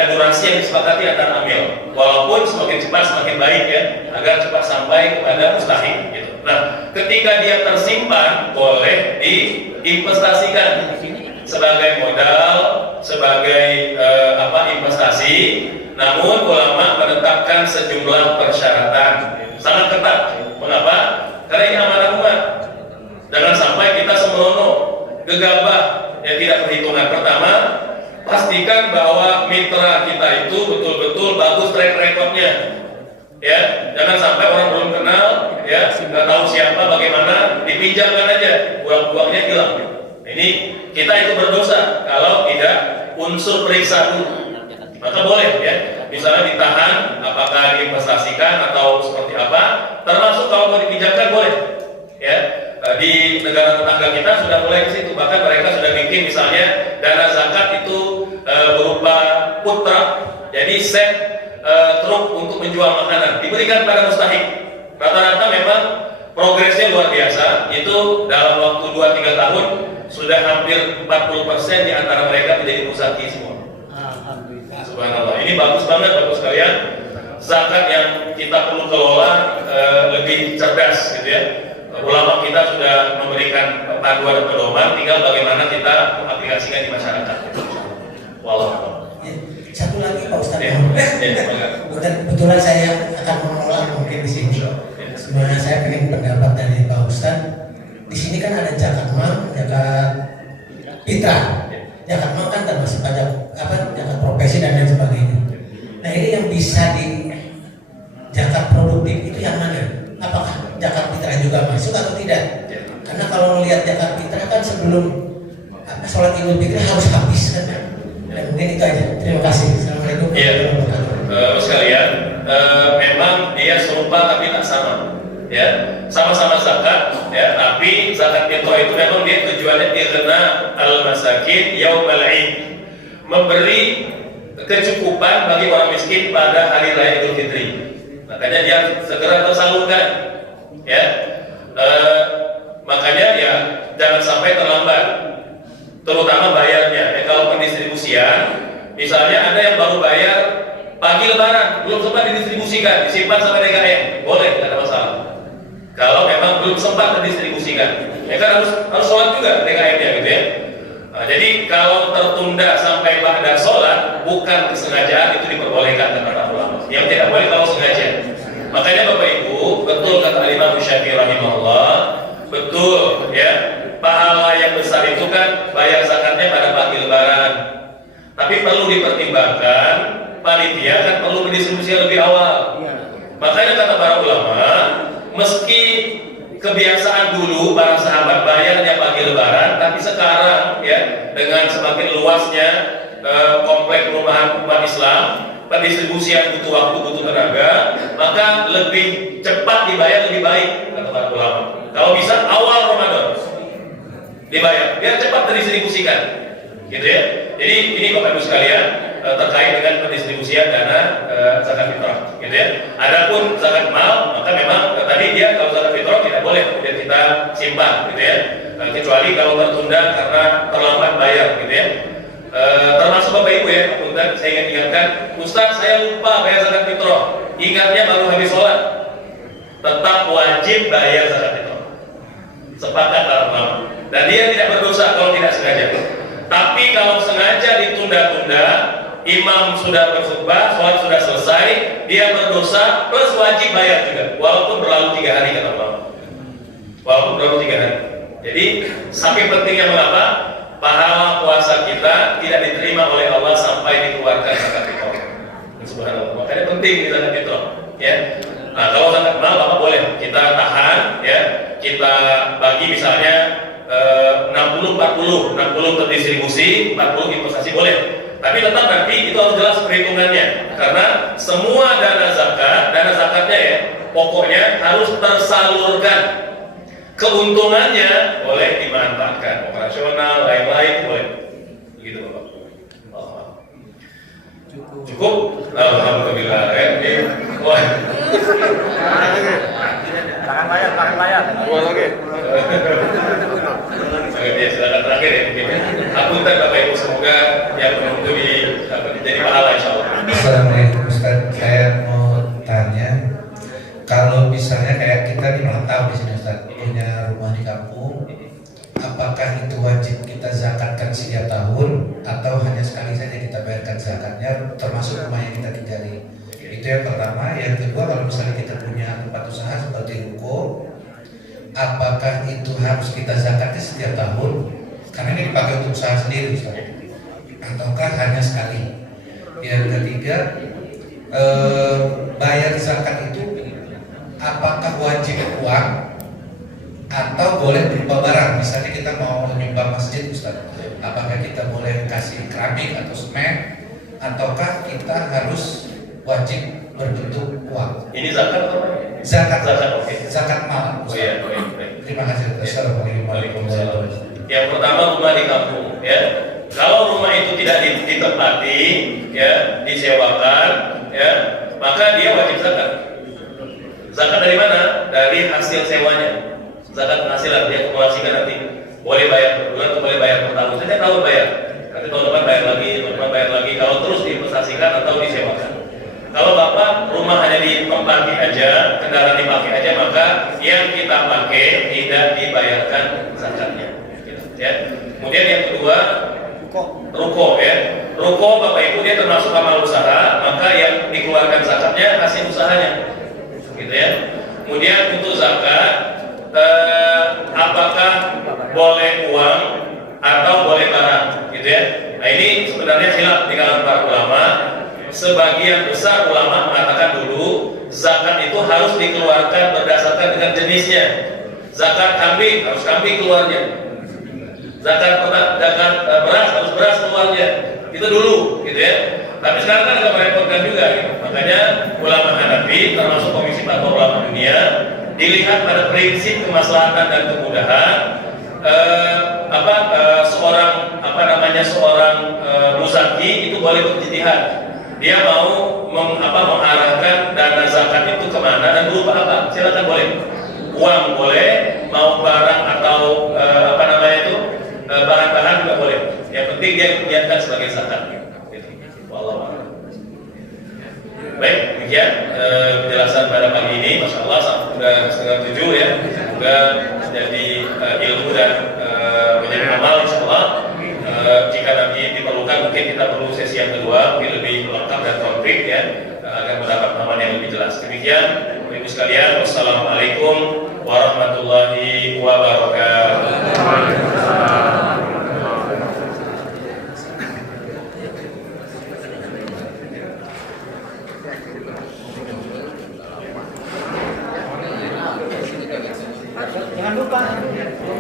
durasi yang disepakati antar amil. Walaupun semakin cepat semakin baik ya, agar cepat sampai kepada mustahik. Gitu. Nah, ketika dia tersimpan boleh diinvestasikan sebagai modal, sebagai investasi. Namun ulama menetapkan sejumlah persyaratan sangat ketat. Mengapa? Karena ini amanah umat. Jangan sampai kita sembrono, gegabah, yang tidak perhitungan. Pertama, pastikan bahwa mitra kita itu betul-betul bagus track recordnya. Ya, jangan sampai orang belum kenal, ya, nggak tahu siapa, bagaimana, dipinjamkan aja, uang-uangnya hilang. Ini kita itu berdosa kalau tidak unsur periksa dulu. Maka boleh ya, misalnya ditahan, apakah diinvestasikan atau seperti apa. Termasuk kalau mau dipinjamkan boleh. Ya, di negara tetangga kita sudah mulai ke situ. Bahkan mereka sudah bikin misalnya dana zakat itu berupa food truck. Jadi set truk untuk menjual makanan diberikan pada mustahik. Rata-rata memang progresnya luar biasa. Itu dalam waktu 2-3 tahun sudah hampir 40% di antara mereka menjadi musaki semua. Subhanallah. Ini bagus banget Bapak sekalian. Zakat yang kita perlu kelola lebih cerdas gitu ya. Ulama kita sudah memberikan panduan dan pedoman, tinggal bagaimana kita mengaplikasikan di masyarakat. Wallahualam. Satu lagi Pak Ustadz. Kebetulan saya akan menolak mungkin di sini. Sebenarnya saya ingin pendapat dari Pak Ustadz. Di sini kan ada zakat mal, zakat fitrah. Zakat mal kan termasuk pajak zakat profesi dan lain sebagainya. Nah ini yang bisa di zakat produktif itu yang mana? Apakah zakat fitrah juga masuk atau tidak? Karena kalau melihat zakat fitrah kan sebelum sholat Idul Fitri harus habis kan? Dan mungkin itu aja. Terima kasih. Assalamualaikum warahmatullahi wabarakatuh. Sekalian, memang dia serupa tapi tak sama. Ya, sama-sama zakat, ya, tapi zakat fitrah itu memang dia tujuannya irna al-masakin yaumal 'id, memberi kecukupan bagi orang miskin pada hari raya Idul Fitri. Makanya dia segera tersalurkan, ya. Makanya ya jangan sampai terlambat, terutama bayarnya. Kalau pendistribusian, misalnya ada yang baru bayar pagi Lebaran, belum sempat didistribusikan, disimpan sampai DKM, boleh, tidak ada masalah. Kalau memang belum sempat terdistribusikan, ya kan harus sholat juga DKM-nya gitu ya. Nah, jadi kalau tertunda sampai ba'da sholat, bukan kesengajaan, itu diperbolehkan kata ulama. Yang tidak boleh kalau sengaja. Makanya Bapak Ibu, betul kata Imam Syafi'i rahimahullah, betul ya, pahala yang besar itu kan bayar zakatnya pada pagi Lebaran. Tapi perlu dipertimbangkan, panitia kan perlu mendistribusi lebih awal. Makanya kata para ulama, meski kebiasaan dulu para sahabat bayarnya pagi Lebaran, tapi sekarang ya dengan semakin luasnya komplek perumahan umat Islam, pendistribusian butuh waktu, butuh tenaga, maka lebih cepat dibayar lebih baik kata para ulama. Kalau bisa awal Ramadan dibayar, biar cepat terdistribusikan, gitu ya. Jadi ini Bapak Ibu sekalian, terkait dengan pendistribusian dana zakat fitrah, gitu ya. Adapun zakat mal, maka memang tadi dia kalau zakat fitrah tidak boleh kemudian kita simpan, gitu ya. Kecuali kalau tertunda karena terlambat bayar, gitu ya. Termasuk Bapak Ibu ya, Ustaz, saya ingin ingatkan, Ustaz saya lupa bayar zakat fitrah, ingatnya baru habis sholat, tetap wajib bayar zakat fitrah. Sepakat para ulama. Dan dia tidak berdosa kalau tidak sengaja. Tapi kalau sengaja ditunda-tunda, imam sudah berkhutbah, sholat sudah selesai, dia berdosa plus wajib bayar juga, walaupun berlalu 3 hari kata ulama. Walaupun berlalu 3 hari. Jadi saking pentingnya mengapa pahala puasa kita tidak diterima oleh Allah sampai dikeluarkan zakat fitrah. Subhanallah. Makanya penting zakat fitrah, ya. Nah, kalau zakat mal Bapak boleh kita tahan, ya. Kita bagi misalnya 60-40, 60 terdistribusi, 40 investasi boleh. Tapi tetap nanti itu harus jelas perhitungannya, karena semua dana zakatnya ya, pokoknya harus tersalurkan. Keuntungannya boleh dimanfaatkan, operasional, lain-lain boleh. Begitu Bapak. Cukup? Alhamdulillah. Wah. Tangan bayar. Oke, silakan terakhir ya mungkin. Apunten Bapak Ibu, semoga yang menunggu jadi pahala insya Allah. Assalamualaikum Ustaz, saya mau tanya, kalau misalnya kayak kita di merantau di sini Ustaz, punya rumah di kampung, apakah itu wajib kita zakatkan setiap tahun atau hanya sekali saja kita bayarkan zakatnya termasuk rumah yang kita tinggali? Itu yang pertama. Yang kedua, kalau misalnya kita punya tempat usaha seperti ruko, apakah itu harus kita zakatnya setiap tahun? Karena ini dipakai untuk usaha sendiri Ustaz, ataukah hanya sekali? Yang ketiga, bayar zakat itu apakah wajib uang atau boleh berupa barang? Misalnya kita mau menyumbang masjid Ustaz, apakah kita boleh kasih keramik atau semen, ataukah kita harus wajib berbentuk uang? Ini zakat atau? Zakat, oke. Zakat mal. Oh iya, baik. Terima kasih. Assalamualaikum warahmatullahi wabarakatuh. Yang pertama, rumah di kampung, ya. Kalau rumah itu tidak ditempati, ya, disewakan, ya, maka dia wajib zakat. Zakat dari mana? Dari hasil sewanya. Zakat penghasilan dia akumulasikan nanti. Boleh bayar per bulan atau boleh bayar per tahun. Setiap tahun bayar. Nanti tahun depan bayar lagi, tahun depan bayar lagi. Kalau terus diinvestasikan atau disewakan. Kalau Bapak rumah hanya ditempati aja, kendaraan dipakai aja, maka yang kita pakai tidak dibayarkan zakatnya. Ya. Kemudian yang kedua, ruko ya. Ruko Bapak Ibu dia termasuk amal usaha, maka yang dikeluarkan zakatnya hasil usahanya. Gitu ya. Kemudian untuk zakat, apakah boleh uang atau boleh barang, gitu ya. Nah ini sebenarnya khilaf di kalangan para ulama. Sebagian besar ulama mengatakan dulu zakat itu harus dikeluarkan berdasarkan dengan jenisnya. Zakat kambing harus kambing keluarnya. Zakat beras harus beras keluarnya. Itu dulu, gitu ya. Tapi sekarang kan agak merepotkan juga, gitu. Makanya ulama Hanafi termasuk Komisi Fatwa Ulama Dunia dilihat pada prinsip kemaslahatan dan kemudahan. Seorang muzaki itu boleh berijtihad. Dia mau mengarahkan dana zakat itu kemana dan berupa apa? Silakan boleh. Uang boleh, mau barang atau bahan-bahan juga boleh. Yang penting dia diniatkan sebagai zakat. Gitu. Wallahu a'lam. Baik, demikian penjelasan pada pagi ini. Masya Allah, sudah 6:30 ya. Semoga jadi ilmu dan menjadi amal insya Allah. Jika nanti diperlukan mungkin kita perlu sesi yang kedua, mungkin lebih lengkap dan konkret ya, agar mendapat pemahaman yang lebih jelas. Demikian, Ibu sekalian, wassalamualaikum warahmatullahi wabarakatuh.